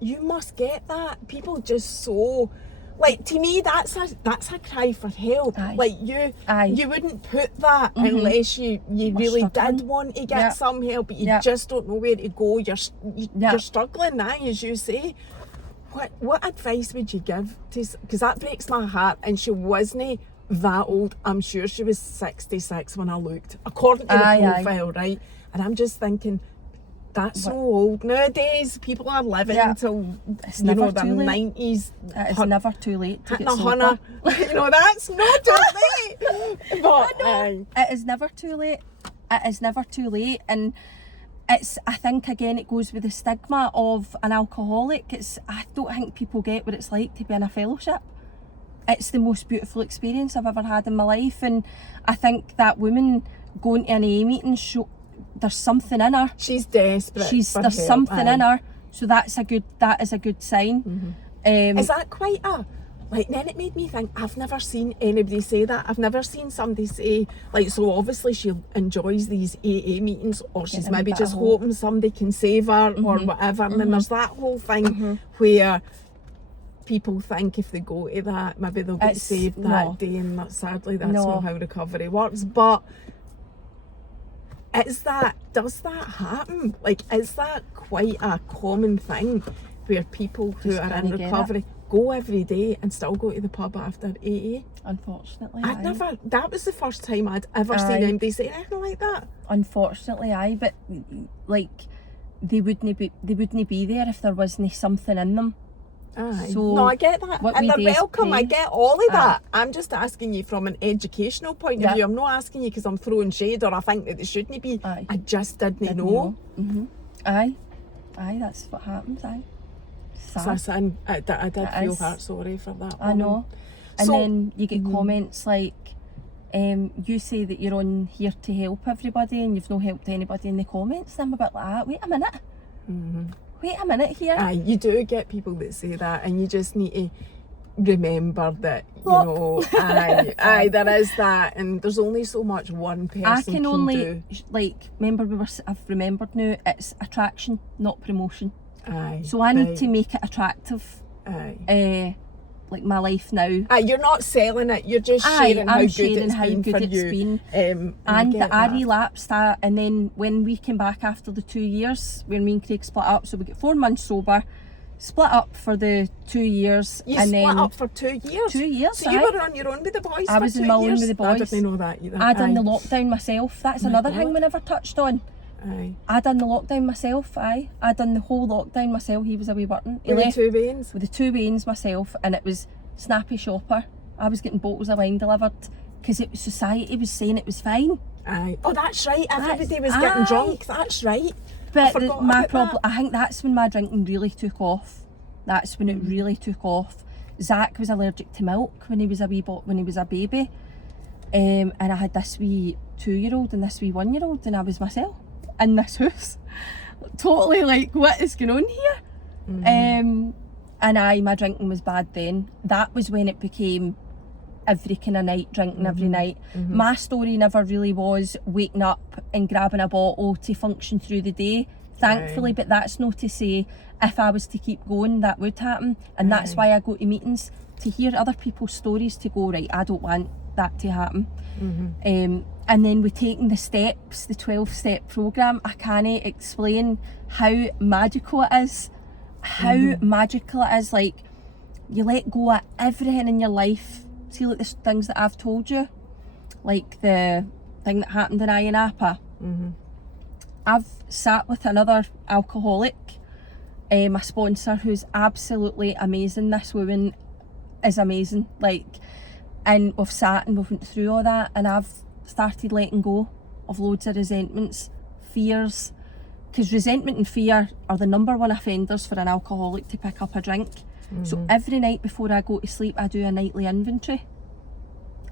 you must get that. People just so, like, to me, that's a cry for help. Aye. Like, Aye. you wouldn't put that unless you really struggling. did want to get Yeah. some help, but you Yeah. just don't know where to go. You're Yeah. struggling now, as you say. What advice would you give to? Because that breaks my heart, and she wasn't that old. I'm sure she was 66 when I looked, according to Aye, the aye. profile, right? And I'm just thinking, that's so old. Nowadays, people are living Yeah. until It's you never know, their too late. 90s. It is never too late to Hitting get a sober. hunter. You know, that's not too late. But aye. It is never too late. It is never too late, and I think again it goes with the stigma of an alcoholic. I don't think people get what it's like to be in a fellowship. It's the most beautiful experience I've ever had in my life, and I think that woman going to an AA meeting, there's something in her. She's desperate. There's for help, something aye. in her, so that is a good sign. Is that quite a, like, then it made me think, I've never seen anybody say that. I've never seen somebody say, like, so obviously she enjoys these AA meetings, or she's them a maybe bit just of hope. hoping somebody can save her or whatever. And then there's that whole thing where people think if they go to that, maybe they'll get saved that day, and sadly that's not how recovery works. But does that happen? Like, is that quite a common thing where people who Just are can't in get it. recovery go every day and still go to the pub after AA? Unfortunately, That was the first time I'd ever seen Aye. anybody say anything like that. Unfortunately, but like they wouldn't be there if there wasn't something in them. Aye. So No, I get that. what And we they're do is welcome. I pray. get all of that. I'm just asking you from an educational point of Yeah. view. I'm not asking you because I'm throwing shade or I think that they shouldn't be. Aye. I just didn't Didn't know. Aye, that's what happens. Aye, So sad. I did It feel is. heart sorry for that I woman. know. And So- then you get comments like, you say that you're on here to help everybody and you've no helped anybody in the comments. And I'm a bit like that. Wait a minute here. Aye, you do get people that say that, and you just need to remember that, you know, aye, there is that, and there's only so much one person I can only do. like remember I've remembered now. It's attraction, not promotion. Aye. So I need to make it attractive. Aye. Like my life now. You're not selling it. You're just sharing how good it's been. And I relapsed that, and then when we came back after the 2 years, when me and Craig split up, so we get 4 months sober, split up for the 2 years. You and split then up for 2 years? 2 years, So you were on your own with the boys I for was 2 on my own years? with the boys. I didn't know that either. I done the lockdown myself. That's another thing we never touched on. Aye. I done the lockdown myself, I done the whole lockdown myself. He was away working. With the 2 veins? With the 2 veins myself, and it was snappy shopper. I was getting bottles of wine delivered because it was society was saying it was fine. Aye. Oh, that's right. Everybody was getting drunk. That's right. But my problem, I think that's when my drinking really took off. That's when it really took off. Zach was allergic to milk when he was a baby, and I had this wee 2-year-old and this wee 1-year-old, and I was myself in this house, totally like, what is going on here? And my drinking was bad then. That was when it became every kind of night, drinking every night. My story never really was waking up and grabbing a bottle to function through the day, thankfully, but that's not to say if I was to keep going that would happen. And that's why I go to meetings, to hear other people's stories, to go, right, I don't want that to happen. And then with taking the steps, the 12-step programme, I can't explain how magical it is. Magical it is. Like, you let go of everything in your life. See, like the things that I've told you, like the thing that happened in Ayanapa. I've sat with another alcoholic, my sponsor, who's absolutely amazing. This woman is amazing, like, and we've sat and we've went through all that, and I've started letting go of loads of resentments, fears, because resentment and fear are the number one offenders for an alcoholic to pick up a drink. So every night before I go to sleep, I do a nightly inventory,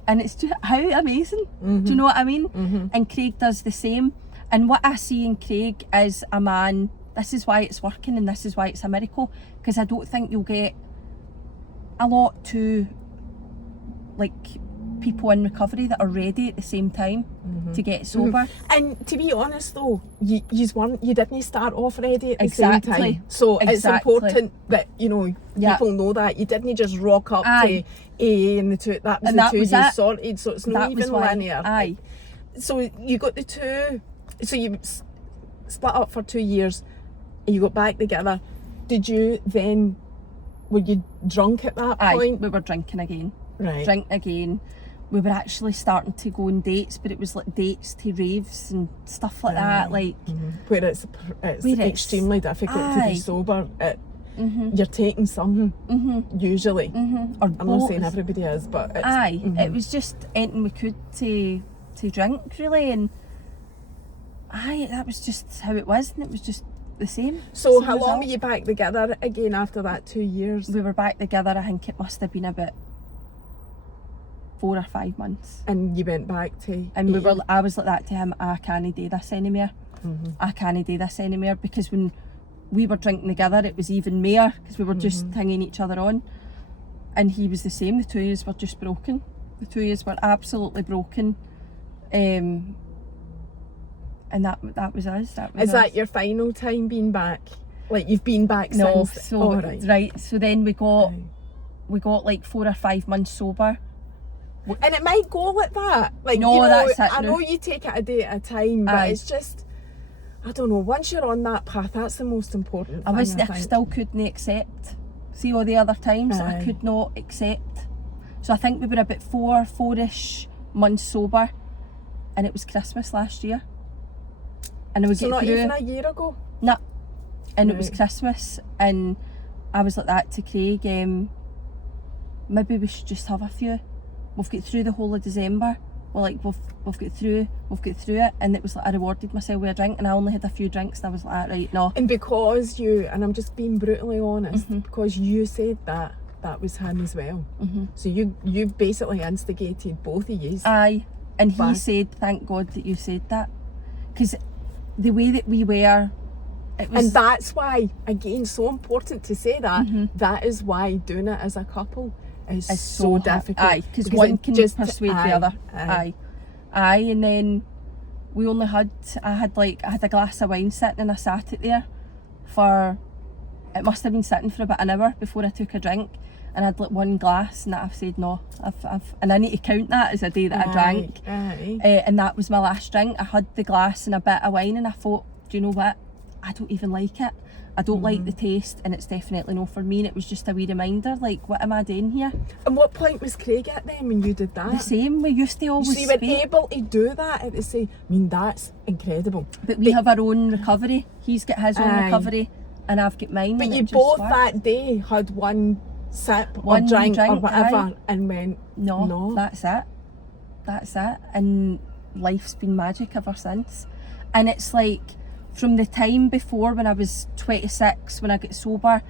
and it's just how amazing. Do you know what I mean? And Craig does the same. And what I see in Craig is a man, this is why it's working and this is why it's a miracle, because I don't think you'll get a lot to, like, people in recovery that are ready at the same time to get sober. And to be honest though, you didn't start off ready at the same time. So it's important that, you know, people know that. You didn't just rock up to AA and that was the 2 years sorted, so it's not even linear. So you got the 2, so you split up for 2 years, and you got back together. Did you then, were you drunk at that point? We were drinking again. Right. Drinking again. We were actually starting to go on dates, but it was like dates to raves and stuff like that. Like where it's extremely difficult to be sober. You're taking something usually. Or I'm not saying everybody is, but it's, it was just anything we could to drink, really, and that was just how it was, and it was just the same. So how long were you back together again after that 2 years? We were back together, I think it must have been about 4 or 5 months. And you went back to and I was like that to him, I can't do this anymore. I can't do this anymore, because when we were drinking together it was even more, because we were just hanging each other on, and he was the same. The 2 years were just broken. The 2 years were absolutely broken. And that was us. Is that your final time being back? Like, you've been back since? So right. So then we got like 4 or 5 months sober. And it might go like that. Like, no, you know, that's it. I know you take it a day at a time, but it's just, I don't know, once you're on that path, that's the most important thing, I still couldn't accept. See, all the other times I could not accept. So I think we were about 4-ish months sober, and it was Christmas last year. And I would get not through. Even a year ago? Nah. And it was Christmas, and I was like that to Craig, maybe we should just have a few. We've got through the whole of December. Well, like, we've got through it, and it was like I rewarded myself with a drink, and I only had a few drinks, and I was like, right, no. And because and I'm just being brutally honest, because you said that was him as well. So you basically instigated both of you. Aye, and he said, thank God that you said that, because the way that we were, it was... And that's why, again, so important to say that, that is why doing it as a couple is so difficult. Aye, because one can persuade the other. Aye. And then I had a glass of wine sitting, and I sat it there for, it must have been sitting for about an hour before I took a drink, and I'd like one glass, and I've said no, and I need to count that as a day that I drank. And that was my last drink. I had the glass and a bit of wine, and I thought, do you know what, I don't even like it. I don't like the taste, and it's definitely no for me. And it was just a wee reminder, like, what am I doing here? And what point was Craig at then when you did that? The same. We used to always So you were able to do that at the same. I mean, that's incredible. But we have our own recovery. He's got his own recovery, and I've got mine. But you both that day had one sip or drink or whatever, and went, no, that's it. And life's been magic ever since. And it's like, from the time before, when I was 26, when I got sober,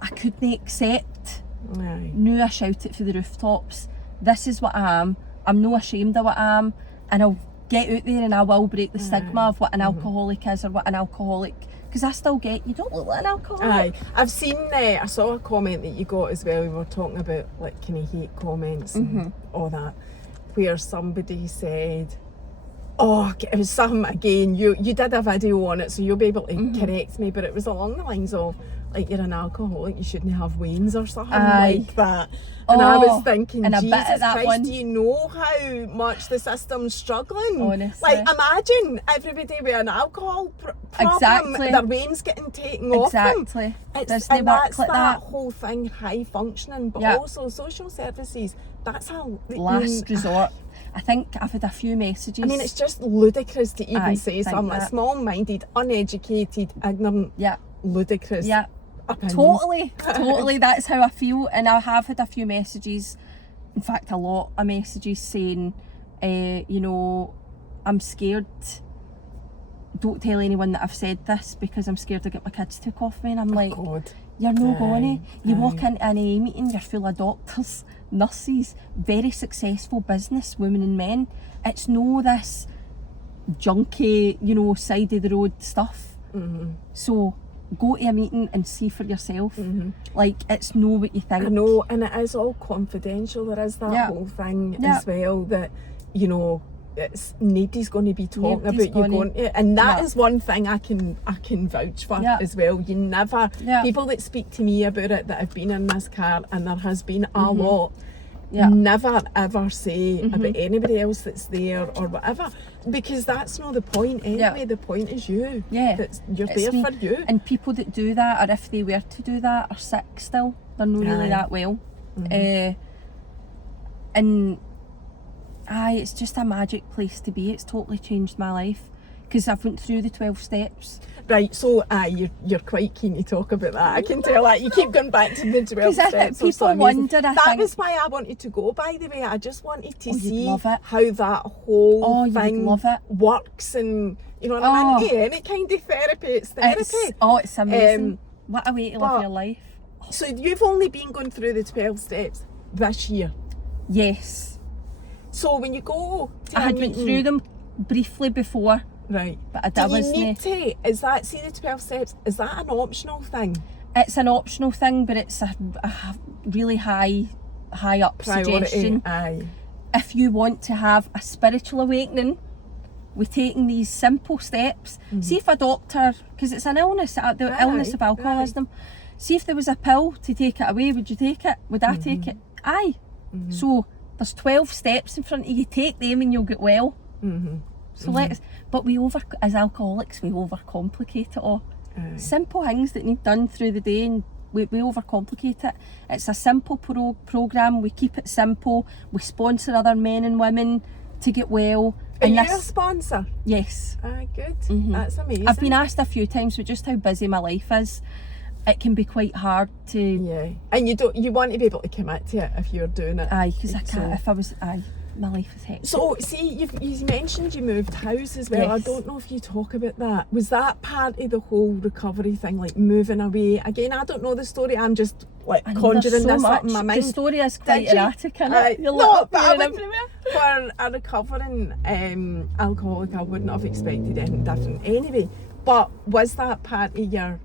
I couldn't accept. Knew I shout it for the rooftops. This is what I am. I'm no ashamed of what I am, and I'll get out there and I will break the stigma of what an alcoholic is, or what an alcoholic. Because I still get, you don't look like an alcoholic. I've seen. I saw a comment that you got as well. We were talking about like kind of hate comments and all that, where somebody said, oh, it was something again, you did a video on it, so you'll be able to correct me, but it was along the lines of, like, you're an alcoholic, you shouldn't have wains or something like that. And I was thinking, Jesus Christ, do you know how much the system's struggling? Honestly. Like, imagine everybody with an alcohol problem, their veins getting taken off them. And that's that whole thing, high functioning, but also social services, that's a last resort. I think I've had a few messages. I mean, it's just ludicrous to even say something like small-minded, uneducated, ignorant, ludicrous. Yeah, opinions. Totally, that's how I feel. And I have had a few messages, in fact a lot of messages saying, you know, I'm scared, don't tell anyone that I've said this because I'm scared to get my kids took off me. And I'm like, God. You're no gonna. You walk into an AA meeting, you're full of doctors, nurses, very successful business women and men. It's no this junky, you know, side of the road stuff. So go to a meeting and see for yourself. Like, it's no what you think. I know, and it is all confidential. There is that whole thing as well that, you know, it's nobody's going to be talking about you going to, and that is one thing I can vouch for as well. You never, people that speak to me about it that have been in this car, and there has been a lot, never ever say about anybody else that's there or whatever, because that's not the point anyway. The point is you. You're there for you. And people that do that, or if they were to do that, are sick still. They're not really that well. And it's just a magic place to be. It's totally changed my life because I've went through the 12 steps. Right, so you're quite keen to talk about that. I can tell that you keep going back to the 12 steps. People wonder, that was why I wanted to go, by the way. I just wanted to see how that whole thing works, and you know, I'm into any kind of therapy. It's therapy. It's amazing. What a way to live your life. So you've only been going through the 12 steps this year? Yes. So when you go to I had went through them briefly before. Right. But I wasn't. Is that, see the 12 steps, is that an optional thing? It's an optional thing, but it's a really high up suggestion. If you want to have a spiritual awakening with taking these simple steps, see if a doctor, because it's an illness, the illness of alcoholism, see if there was a pill to take it away, would you take it? Would I take it? So there's 12 steps in front of you, take them and you'll get well. So but as alcoholics, we overcomplicate it all. Simple things that need done through the day, and we overcomplicate it. It's a simple program, we keep it simple, we sponsor other men and women to get well. Are you a sponsor? Yes. Good. That's amazing. I've been asked a few times with just how busy my life is. It can be quite hard to... and you want to be able to commit to it if you're doing it. Because I can't, if I was... my life is hectic. So, see, you mentioned you moved house as well. Yes. I don't know if you talk about that. Was that part of the whole recovery thing, like moving away? Again, I don't know the story. I'm just like conjuring this up in my mind. The story is quite erratic, isn't it? For a recovering alcoholic, I wouldn't have expected anything different anyway. But was that part of your...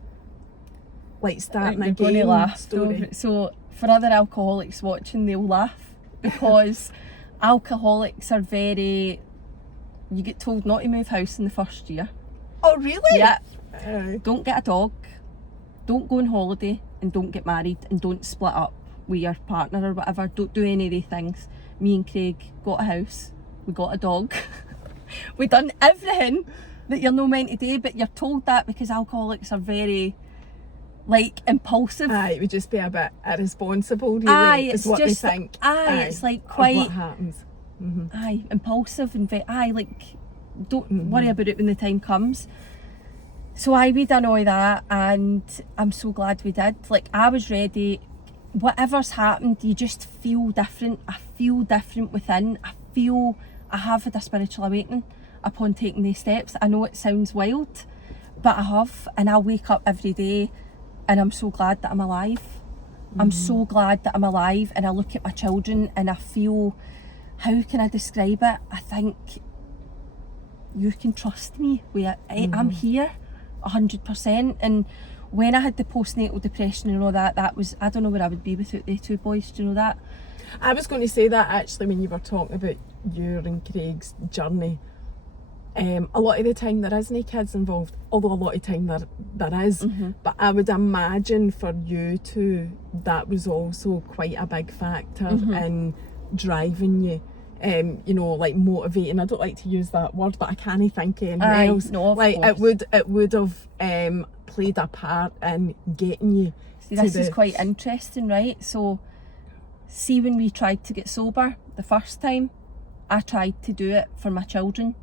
like starting again story? So for other alcoholics watching, they'll laugh because alcoholics are very, you get told not to move house in the first year. Oh, really? Yeah. Don't get a dog, don't go on holiday, and don't get married, and don't split up with your partner or whatever. Don't do any of these things. Me and Craig got a house, we got a dog, we done everything that you're not meant to do, but you're told that because alcoholics are very, like, impulsive. Aye, it would just be a bit irresponsible, really, is what they think. Aye, it's like quite... what happens. Aye, impulsive and like, don't worry about it when the time comes. So we done all that, and I'm so glad we did. Like, I was ready. Whatever's happened, you just feel different. I feel different within. I feel I have had a spiritual awakening upon taking these steps. I know it sounds wild, but I have, and I wake up every day and I'm so glad that I'm alive. I'm so glad that I'm alive, and I look at my children and I feel, how can I describe it? I think you can trust me. I'm here 100%. And when I had the postnatal depression and all that, that was, I don't know where I would be without the two boys. Do you know that? I was going to say that actually when you were talking about your and Craig's journey. A lot of the time there isn't kids involved, although a lot of time there is. But I would imagine for you two that was also quite a big factor in driving you. You know, like motivating. I don't like to use that word, but I can't think of anything else. No, of like course. it would have played a part in getting you. See, this is quite interesting, right? So, see, when we tried to get sober the first time, I tried to do it for my children,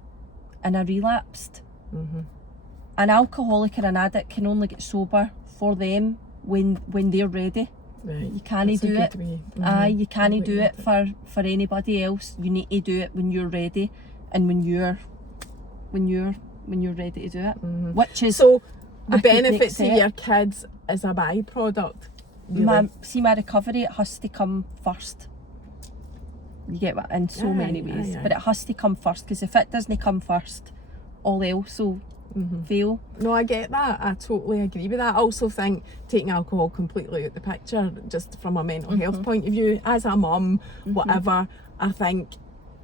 and I relapsed. An alcoholic or an addict can only get sober for them when they're ready. Right. You can't do it. You can't do it for anybody else. You need to do it when you're ready, and when you're ready to do it. Which is, so the benefit to your kids is a byproduct. Really. My recovery, it has to come first. You get what? In so many ways, but it has to come first, because if it doesn't come first, all else will fail. No, I get that. I totally agree with that. I also think taking alcohol completely out the picture, just from a mental health point of view, as a mum, whatever, I think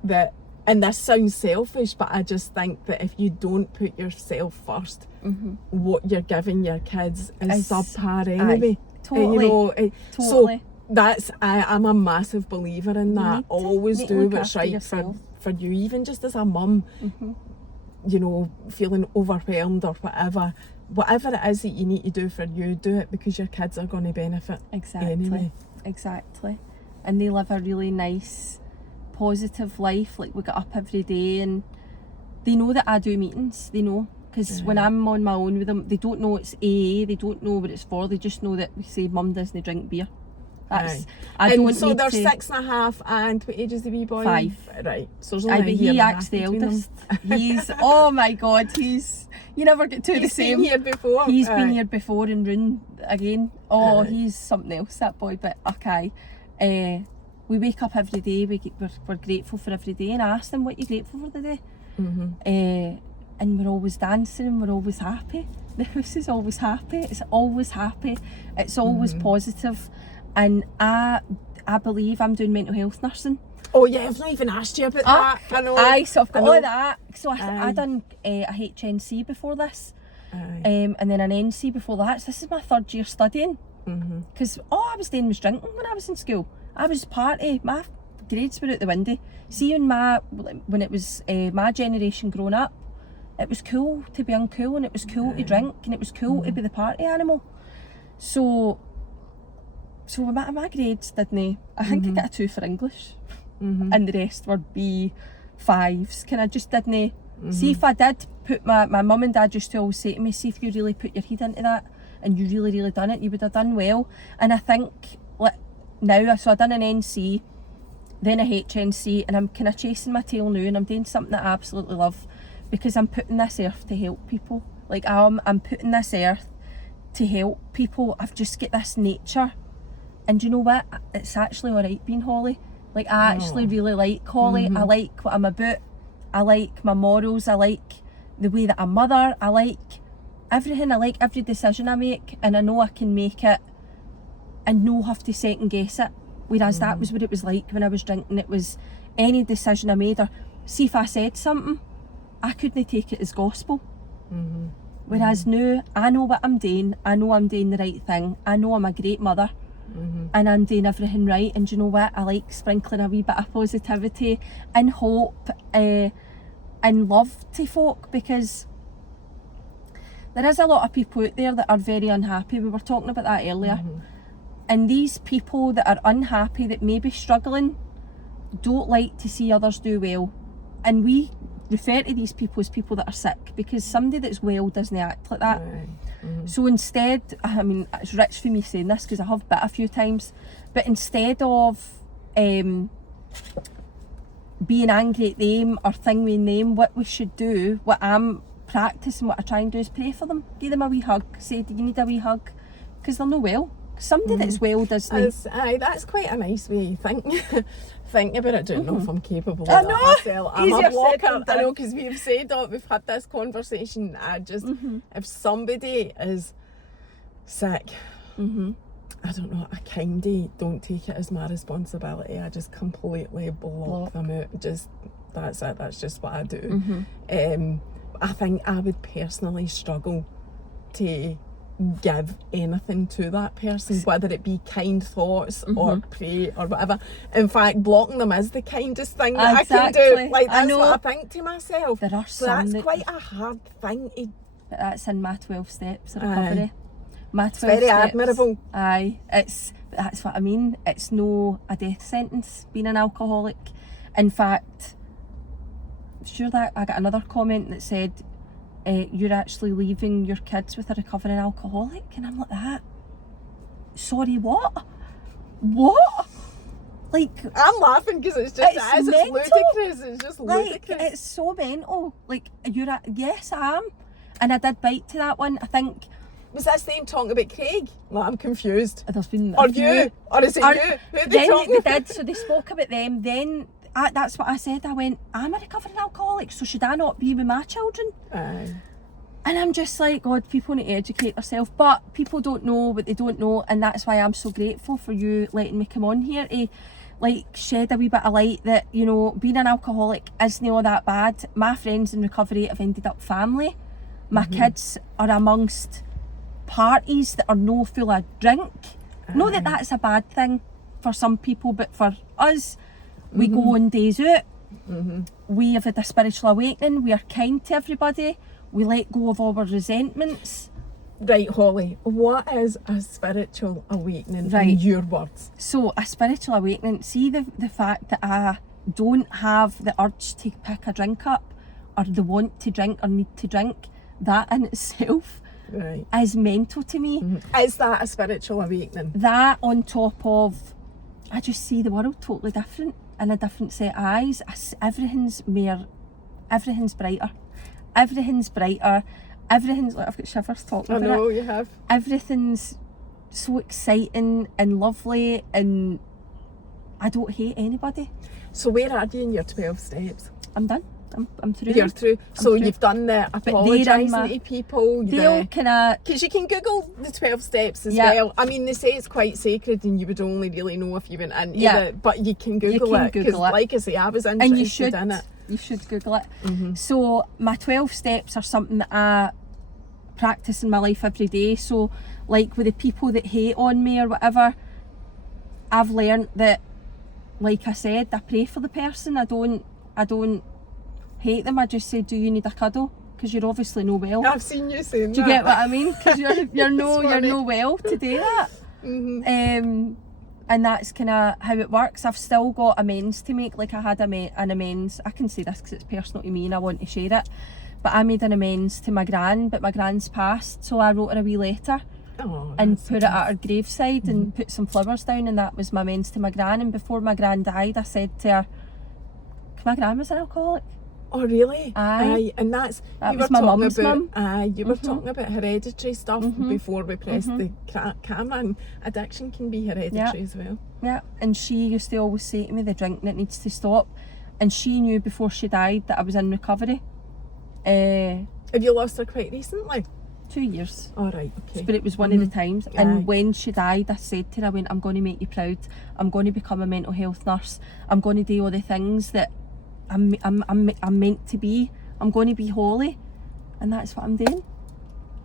that, and this sounds selfish, but I just think that if you don't put yourself first, what you're giving your kids is subpar anyway. Totally. You know, totally. So that's, I'm a massive believer in that. Always do what's right for you, even just as a mum. You know, feeling overwhelmed or whatever it is that you need to do for you, do it, because your kids are going to benefit anyway. Exactly. And they live a really nice, positive life. Like, we get up every day, and they know that I do meetings. They know, because when I'm on my own with them, they don't know it's AA, they don't know what it's for, they just know that we say mum doesn't drink beer. That's, so they're 6.5, and what age is the wee boy? 5. Right. So there's only he acts the eldest. He's, oh my God, you never get two the same. He's been here before. He's been here before and ruined again. Oh, he's something else, that boy. But okay, we wake up every day. We're grateful for every day, and I ask them, what are you grateful for the day? And we're always dancing, and we're always happy. The house is always happy. It's always happy. It's always positive. And I believe I'm doing mental health nursing. Oh yeah, I've not even asked you about that. I know. So I've got all of that. So I done a HNC before this, and then an NC before that. So this is my 3rd year studying. Because all I was doing was drinking when I was in school. I was party. My grades were out the window. See, when it was my generation growing up, it was cool to be uncool, and it was cool to drink, and it was cool to be the party animal. So my grades didn't. I think I got a 2 for English, and the rest were B5s. I just didn't. See, if I did put my mum and dad used to always say to me, see, if you really put your head into that and you really, really done it, you would have done well. And I think, like, now, so I done an NC, then a HNC, and I'm kind of chasing my tail now, and I'm doing something that I absolutely love, because I'm putting this earth to help people. Like, I'm putting this earth to help people. I've just got this nature. And you know what? It's actually alright being Holly. Like, I actually really like Holly. I like what I'm about. I like my morals. I like the way that I mother. I like everything. I like every decision I make. And I know I can make it and no have to second guess it. Whereas that was what it was like when I was drinking. It was any decision I made, or see if I said something, I couldn't take it as gospel. Whereas now, I know what I'm doing, I know I'm doing the right thing, I know I'm a great mother, and I'm doing everything right. And do you know what? I like sprinkling a wee bit of positivity and hope and love to folk, because there is a lot of people out there that are very unhappy. We were talking about that earlier. And these people that are unhappy, that may be struggling, don't like to see others do well. And we refer to these people as people that are sick, because somebody that's well doesn't act like that. So instead, I mean, it's rich for me saying this because I have bit a few times, but instead of being angry at them or thinking them, what we should do, what I'm practicing, what I try and do, is pray for them, give them a wee hug, say, do you need a wee hug? Because they're not well. Somebody that's well doesn't. Aye, that's quite a nice way you think about it. I don't know if I'm capable of that myself. I'm a blocker. I know, because we've said that, we've had this conversation. I just, if somebody is sick, I don't know, I kinda don't take it as my responsibility. I just completely block them out. Just, that's it. That's just what I do. I think I would personally struggle to give anything to that person, whether it be kind thoughts or pray or whatever. In fact, blocking them is the kindest thing that I can do. Like, that's what I think to myself. There are some that's quite a hard thing to. But that's in my 12 steps of recovery. My 12 it's very steps, admirable. Aye, that's what I mean. It's no a death sentence being an alcoholic. In fact, sure that I got another comment that said, you're actually leaving your kids with a recovering alcoholic, and I'm like, that? Sorry, what? What? Like, I'm laughing because it's just it's ludicrous. It's just like, ludicrous. it's so mental. Like, yes, I am, and I did bite to that one. I think. Was this them talking about Craig? Like, I'm confused. There's been or you? Or is it you? Who they talking about? They did. So they spoke about them. Then that's what I said. I went, I'm a recovering alcoholic, so should I not be with my children? Aye. And I'm just like, God, people need to educate themselves, but people don't know what they don't know, and that's why I'm so grateful for you letting me come on here to, like, shed a wee bit of light that, you know, being an alcoholic isn't all that bad. My friends in recovery have ended up family. My kids are amongst parties that are no full of drink. Not that that's a bad thing for some people, but for us, we go on days out. We have had a spiritual awakening. We are kind to everybody. We let go of all our resentments. Right, Holly, what is a spiritual awakening in your words? So, a spiritual awakening, see the fact that I don't have the urge to pick a drink up, or the want to drink or need to drink, that in itself is mental to me. Is that a spiritual awakening? That, on top of, I just see the world totally different, in a different set of eyes. Everything's brighter. Everything's brighter. Everything's, like, I've got shivers talking about it. I know, you have. Everything's so exciting and lovely, and I don't hate anybody. So where are you in your 12 steps? I'm done. I'm through. You're through. So you've done the apologising to people. They'll kind of... Because you can Google the 12 steps as well. I mean, they say it's quite sacred and you would only really know if you went into it. But you can Google it. Because, like I say, I was interested in it. You should Google it. So my 12 steps are something that I practice in my life every day. So, like, with the people that hate on me or whatever, I've learned that, like I said, I pray for the person. I don't hate them. I just say, do you need a cuddle? Because you're obviously no well. I've seen you saying that. Do you get what I mean? Because you're no well to do that. And that's kind of how it works. I've still got amends to make. Like, I had an amends. I can say this because it's personal to me and I want to share it. But I made an amends to my gran, but my gran's passed. So I wrote her a wee letter and put it at her graveside and put some flowers down, and that was my amends to my gran. And before my gran died, I said to her, my gran was an alcoholic. Oh, really? Aye. And that was my mum's mum. Aye, you were talking about hereditary stuff before we pressed the camera, and addiction can be hereditary as well. Yeah, and she used to always say to me, the drinking, it needs to stop. And she knew before she died that I was in recovery. Have you lost her quite recently? 2 years. All right, okay. But it was one of the times. Aye. And when she died, I said to her, I went, I'm going to make you proud. I'm going to become a mental health nurse. I'm going to do all the things that I'm meant to be. I'm going to be holy. And that's what I'm doing.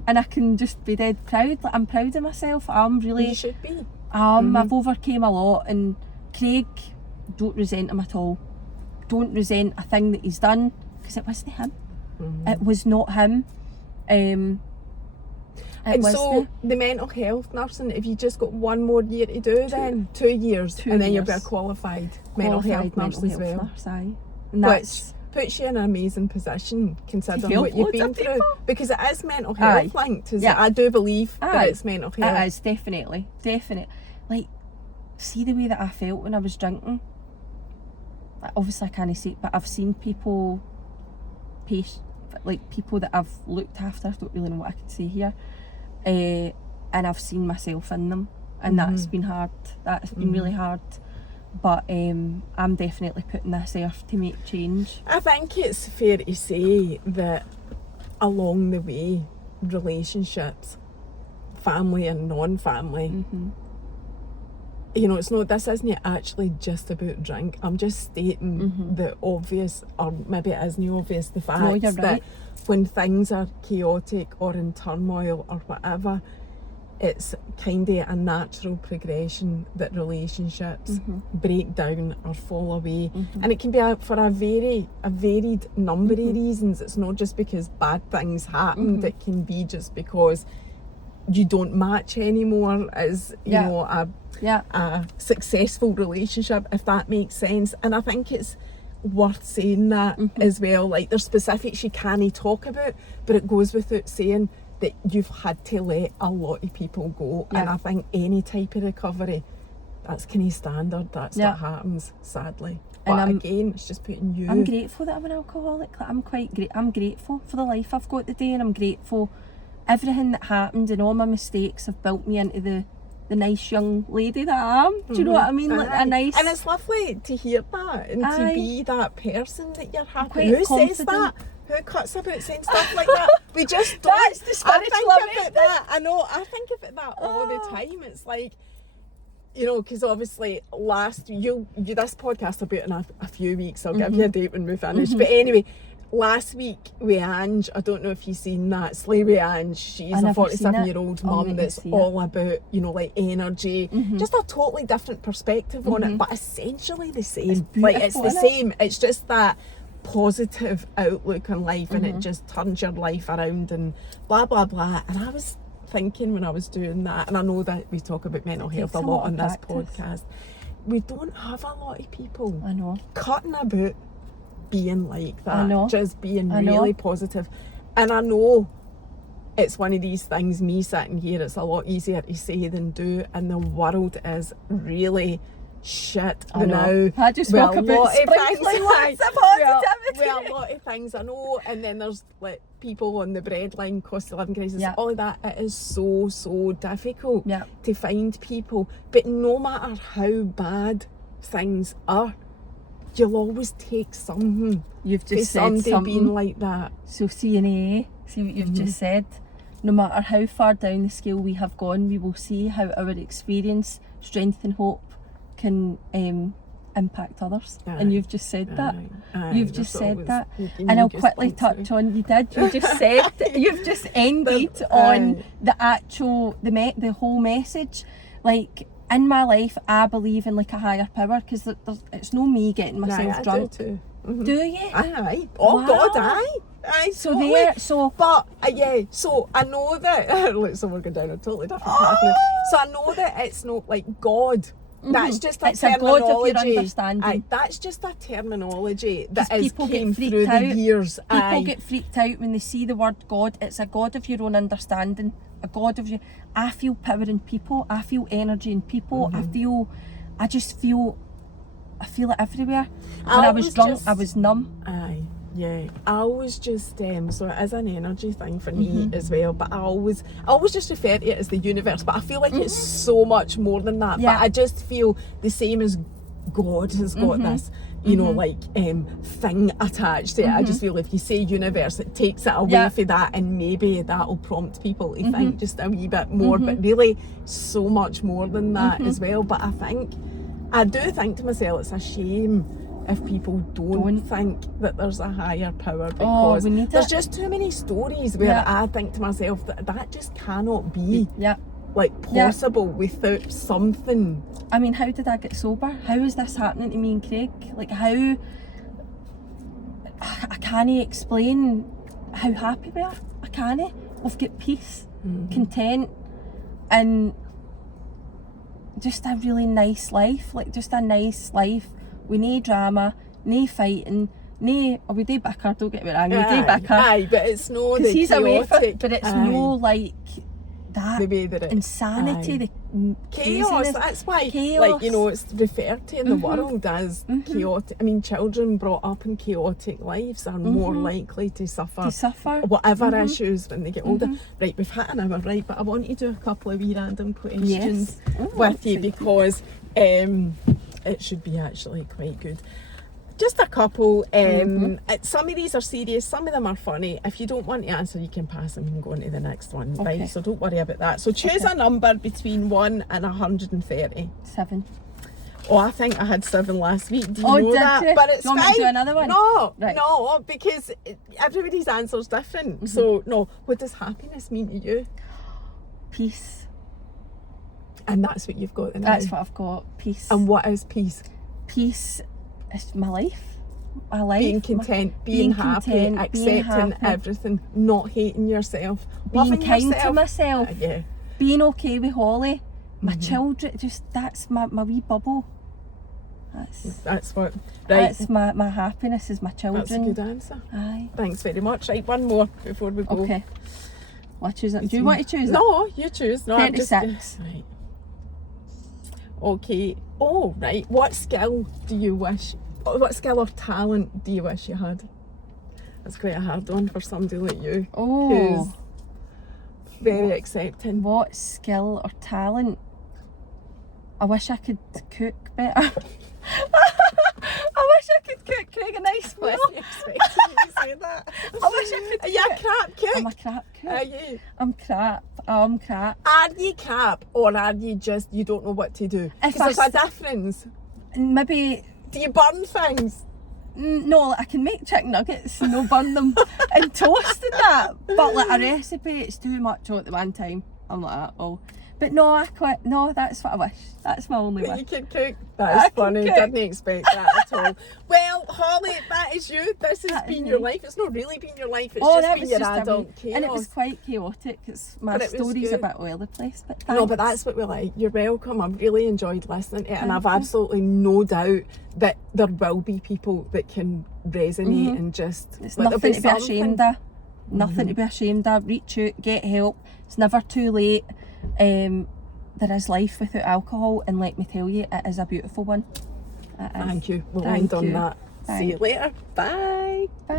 And I can just be dead proud. Like, I'm proud of myself. I'm really... You should be. I've overcame a lot. And Craig, don't resent him at all. Don't resent a thing that he's done, because it wasn't him. It was not him. And so the mental health nursing, if you just got one more year to do, then 2 years, and then you'll be a qualified mental health nurse as well. Nurse, aye. And that's puts you in an amazing position considering help what you've loads been of through, people. because it is mental health linked. Yeah. I do believe that Aye. it's mental health. It is, definitely. Like, see the way that I felt when I was drinking. Like, obviously I can't say it, but I've seen people, people that I've looked after, I don't really know what I can say here, and I've seen myself in them, and that's been hard. That's been really hard. But I'm definitely putting this earth to make change. I think it's fair to say that along the way, relationships, family and non-family, you know, this isn't actually just about drink. I'm just stating the obvious, or maybe it isn't obvious, the facts you're that right. when things are chaotic or in turmoil or whatever, it's kind of a natural progression that relationships break down or fall away. And it can be for a varied number of reasons. It's not just because bad things happened. It can be just because you don't match anymore as, you know, a successful relationship, if that makes sense. And I think it's worth saying that as well. Like, there's specifics you can't talk about, but it goes without saying that you've had to let a lot of people go. And I think any type of recovery, that's kind of standard. That's what happens, sadly. But again, it's just putting you... I'm grateful that I'm an alcoholic. Like, I'm grateful for the life I've got today, and I'm grateful everything that happened and all my mistakes have built me into the nice young lady that I am. Do you know what I mean? Like, a nice... And it's lovely to hear that and to be that person that you're happy. Who says that? Who cuts about saying stuff like that? We just don't. That's the spiritual I think about that. I know. I think about that all the time. It's like, you know, because obviously this podcast will be in a few weeks. I'll give you a date when we finish. But anyway, last week with Ange, I don't know if you've seen that. Slay with Ange. She's a 47-year-old mum that's all about, you know, like energy. Just a totally different perspective on it, but essentially the same. It's the same. It's just that positive outlook on life, and it just turns your life around and blah blah blah. And I was thinking when I was doing that, and I know that we talk about mental health a lot on this podcast, we don't have a lot of people cutting about being like that, just being really positive. And I know it's one of these things, me sitting here, it's a lot easier to say than do, and the world is really shit now. I just spoke about sprinkling lots of positivity. Well, a lot of things I know, and then there's like people on the breadline, cost of living crisis, all of that. It is so difficult to find people. But no matter how bad things are, you'll always take something. You've just said somebody something being like that. So see what you've just said. No matter how far down the scale we have gone, we will see how our experience, strength and hope can impact others. And you've just said that. You've just said that. And I'll quickly touch on, you just said, you've just ended on the whole message. Like, in my life, I believe in like a higher power, because it's no me getting myself drunk. I do too. Do you? Aye. Oh, wow. God, aye. So totally. But so I know that so we're going down a totally different path now. So I know that it's not like God. That's just a terminology. God of your understanding. Aye, that's just a terminology that is people came get freaked through out. the years. People get freaked out when they see the word God. It's a God of your own understanding. A God of you. I feel power in people. I feel energy in people. I feel it everywhere. When I was drunk, I was numb. Aye. Yeah, I always just so it is an energy thing for me as well, but I always just refer to it as the universe, but I feel like it's so much more than that. But I just feel the same as God has got this you know, like thing attached to it. I just feel if you say universe, it takes it away from that, and maybe that'll prompt people to think just a wee bit more, but really so much more than that as well. But I do think to myself, it's a shame if people don't think that there's a higher power, because there's just too many stories where I think to myself that just cannot be like possible without something. I mean, how did I get sober? How is this happening to me and Craig? Like, how? I can't explain how happy we are. I can't. We've got peace, content, and just a really nice life. Like, just a nice life with no drama, no fighting, no. We do bicker, don't get me wrong, we do bicker. Aye, but it's no the he's chaotic. Away for it, but it's no like that the way that it, insanity, the chaos. That's why, chaos. like, you know, it's referred to in the world as chaotic. I mean, children brought up in chaotic lives are more likely to suffer whatever issues when they get older. Right, we've hit an hour, right, but I want you to do a couple of wee random questions with you, because it should be actually quite good. Just a couple. Some of these are serious, some of them are funny. If you don't want to answer, you can pass them and go on to the next one, right? So don't worry about that. So choose a number between 1 and 130. 7. Oh, I think I had 7 last week. Do you know that? You? But it's fine. Want me to do another one? No, right. No, because everybody's answer's different. So no, what does happiness mean to you? Peace. And that's what you've got now. That's what I've got. Peace. And what is peace? Peace is my life. My life. Being content, being happy, accepting everything, not hating yourself, being loving kind yourself. to myself, being okay with Holly, my children. Just that's my wee bubble. That's what. Right. That's my happiness is my children. That's a good answer. Aye. Thanks very much. Right, one more before we go. Okay. Well, I choose it. Do you want to choose it? No, you choose. No, 36. Right. Okay. Oh, right. What skill or talent do you wish you had? That's quite a hard one for somebody like you. Oh. Who's very accepting. What skill or talent? I wish I could cook better. I wish I could cook Craig a nice meal. I wasn't expecting you to say that. I wish I could. Are you a crap cook? I'm a crap cook. Are you? I'm crap. I'm crap. Are you crap, or are you just you don't know what to do? Because there's a difference. Maybe. Do you burn things? No, I can make chicken nuggets and no burn them and toast and that. But like a recipe, it's too much all at the one time. I'm like that. Oh. But no, I quit. No, that's what I wish. That's my only wish. You can cook. That's funny. Didn't expect that at all. Well, Holly, that is you. This has been your life. It's not really been your life. It's just been your adult chaos. And it was quite chaotic. My story's a bit all over the place. But no, but that's what we like. You're welcome. I've really enjoyed listening to it, and I've absolutely no doubt that there will be people that can resonate and just. It's nothing to be ashamed of. Nothing to be ashamed of. Reach out, get help. It's never too late. There is life without alcohol, and let me tell you, it is a beautiful one. Thank you. We'll end on that. See you later. Bye. Bye.